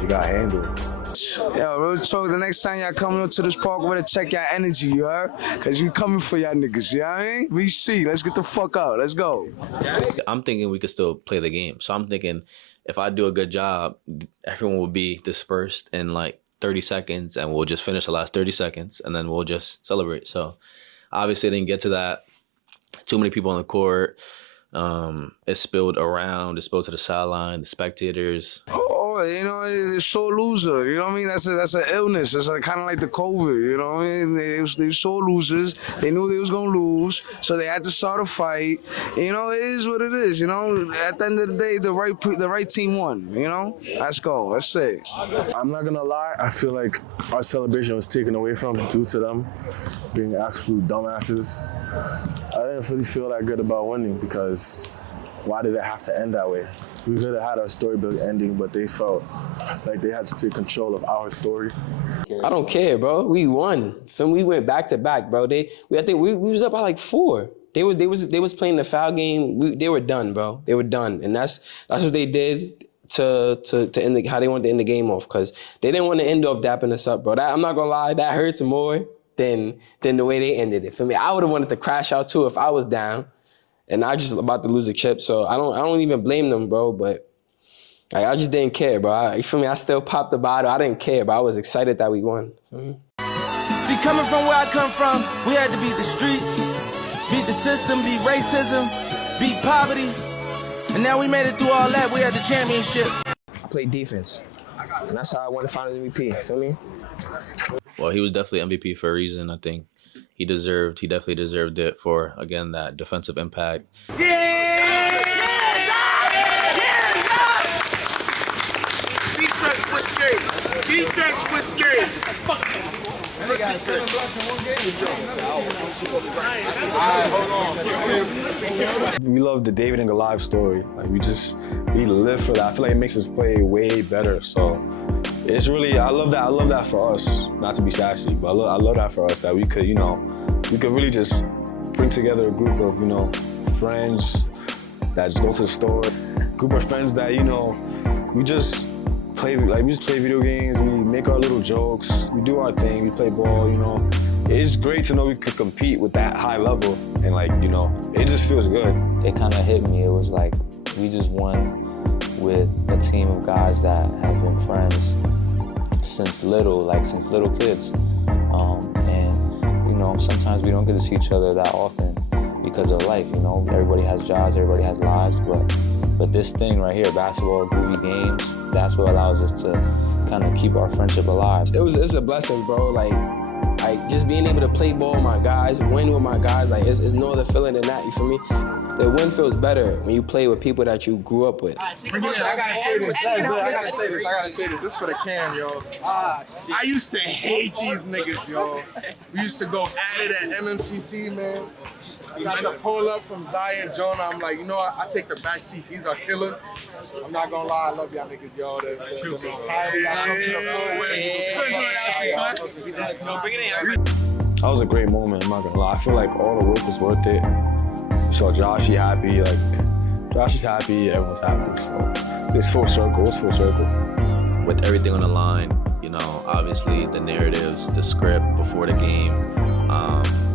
we got handled. Yo, real talk, the next time y'all coming up to this park, we're gonna check y'all energy, you heard? Cause we coming for y'all niggas, you know what I mean? VC, let's get the fuck out, let's go. I'm thinking we could still play the game. So I'm thinking if I do a good job, everyone will be dispersed in 30 seconds and we'll just finish the last 30 seconds and then we'll just celebrate. So obviously I didn't get to that. Too many people on the court. It spilled around, it spilled to the sideline, the spectators. You know, it's so loser. You know what I mean? That's an illness. It's kind of like the COVID. You know what I mean? They so losers. They knew they was gonna lose, so they had to start a fight. You know, it is what it is. You know, at the end of the day, the right team won. You know, let's go. Let's say. I'm not gonna lie. I feel like our celebration was taken away from due to them being absolute dumbasses. I didn't really feel that good about winning because why did it have to end that way? We could have had our storybook ending, but they felt like they had to take control of our story. I don't care, bro. We won. We went back to back, bro. I think we was up by 4. They was playing the foul game. They were done, bro. They were done, and that's what they did to end how they wanted to end the game off, because they didn't want to end off dapping us up, bro. I'm not gonna lie, that hurts more than the way they ended it. For me, I would have wanted to crash out too if I was down. And I just about to lose a chip, so I don't even blame them, bro. But I just didn't care, bro. You feel me? I still popped the bottle. I didn't care, but I was excited that we won. See, coming from where I come from, we had to beat the streets, beat the system, beat racism, beat poverty, and now we made it through all that. We had the championship. I played defense, and that's how I won the Finals MVP. Feel me? Well, he was definitely MVP for a reason. I think he definitely deserved it for, again, that defensive impact. Defense wins games. Defense wins games. We love the David and Goliath story. We live for that. I feel like it makes us play way better. So it's really, I love that for us. Not to be sassy, but I love that for us, that we could, we could really just bring together a group of, friends that just go to the store. Group of friends that, we just play video games, we make our little jokes, we do our thing, we play ball, It's great to know we could compete with that high level, and it just feels good. It kind of hit me. It was like we just won with a team of guys that have been friends since little kids. And, you know, sometimes we don't get to see each other that often because of life, you know. Everybody has jobs, everybody has lives, but this thing right here, basketball, Gouvey games, that's what allows us to kind of keep our friendship alive. It's a blessing, bro. Like just being able to play ball with my guys, win with my guys, like it's no other feeling than that, you feel me? The win feels better when you play with people that you grew up with. I gotta say this. I gotta say this. This is for the cam, yo. I used to hate these niggas, yo. We used to go at it at MMCC, man. Got the pull up from Zion Jonah. I'm like, you know what? I take the back seat. These are killers. I'm not gonna lie, I love y'all niggas, yo. The entirety I come to the floor with. That was a great moment, I'm not gonna lie. I feel like all the work was worth it. You saw Josh, he happy, like, Josh is happy, everyone's happy. So it's full circle, With everything on the line, you know, obviously the narratives, the script before the game,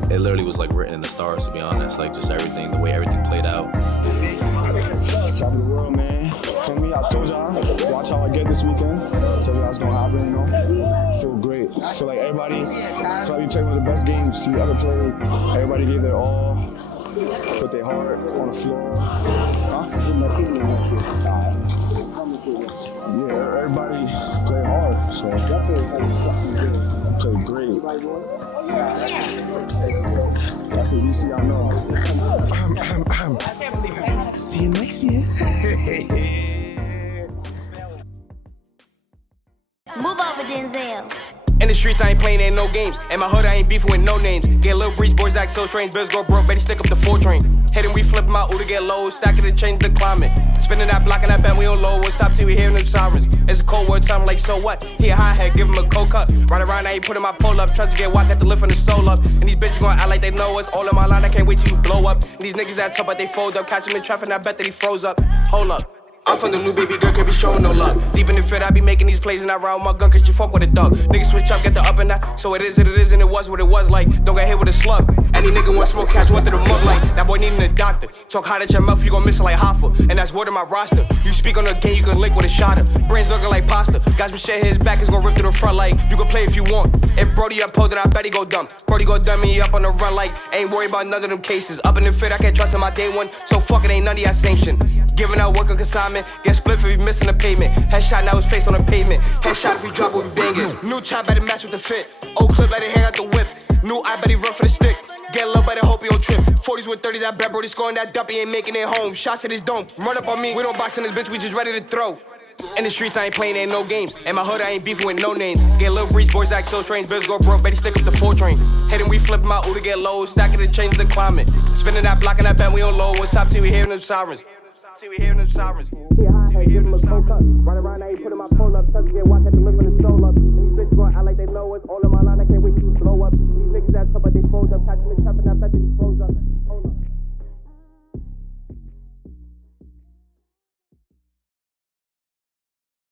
it literally was like written in the stars, to be honest. Like just everything, the way everything played out. Top of the world, man. For me, I told y'all, watch how I get this weekend. I told y'all it's gonna happen, you know. I feel great. I feel like we played one of the best games we ever played. Everybody gave their all, put their heart on the floor. Yeah, everybody played hard, so played great. That's the VC I know. See you next year. Move over, Denzel. In the streets, I ain't playing, ain't no games. In my hood, I ain't beefing with no names. Get a little breeze, boys act so strange. Bills go broke, better stick up the 4 train. Hitting, we flip my Uber, get low. Stacking to change the climate. Spinning that block and that bend, we on low. We'll stop till we hearing them sirens. It's a cold word time, like, so what? He a high head, give him a cold cut. Right around, I ain't putting my pole up. Trust to get whacked, got the lift on the soul up. And these bitches gonna act like they know us. All in my line, I can't wait till you blow up. And these niggas that top, but they fold up. Catch him in traffic, and I bet that he froze up. Hold up. I'm from the new baby girl, can't be showing no love. Deep in the fit, I be making these plays and I ride with my gun cause you fuck with a dog. Niggas switch up, get the up and that. So it is, and it was what it was like. Don't get hit with a slug. Any nigga want smoke, catch what to the mug like. That boy needing a doctor. Talk hot at your mouth, you gon' miss it like Hoffa. And that's word of my roster. You speak on the game, you can link with a shotter. Brains looking like pasta. Got some shit in his back, it's gon' rip to the front like. You can play if you want. If Brody up pulled, then I bet he go dumb. Brody go dumb, he up on the run like. Ain't worried about none of them cases. Up in the fit, I can't trust in my day one. So fuck it, ain't none of y'all sanctioned. Giving out work on consignment. Get split if we missing the pavement. Headshot, now his face on the pavement. Headshot if we drop, we'll be banging. New chop, better match with the fit. Old clip, let it hang out the whip. New eye, bet he run for the stick. Get low, better hope he don't trip. 40s with 30s, I bet Brody scoring that dump, he ain't making it home. Shots at his dome. Run up on me, we don't box in this bitch, we just ready to throw. In the streets, I ain't playing, ain't no games. In my hood, I ain't beefing with no names. Get a little breeze, boys act so strange. Bills go broke, better stick up the 4 train. Hitting, we flipping my Uber, get low. Stacking to change the climate. Spinning that block and that bend, we on low. We'll stop till we hearing them sirens. Till we hearing them sirens. Right around, I ain't putting my pole up. Touch, get watch at the lift on the soul up.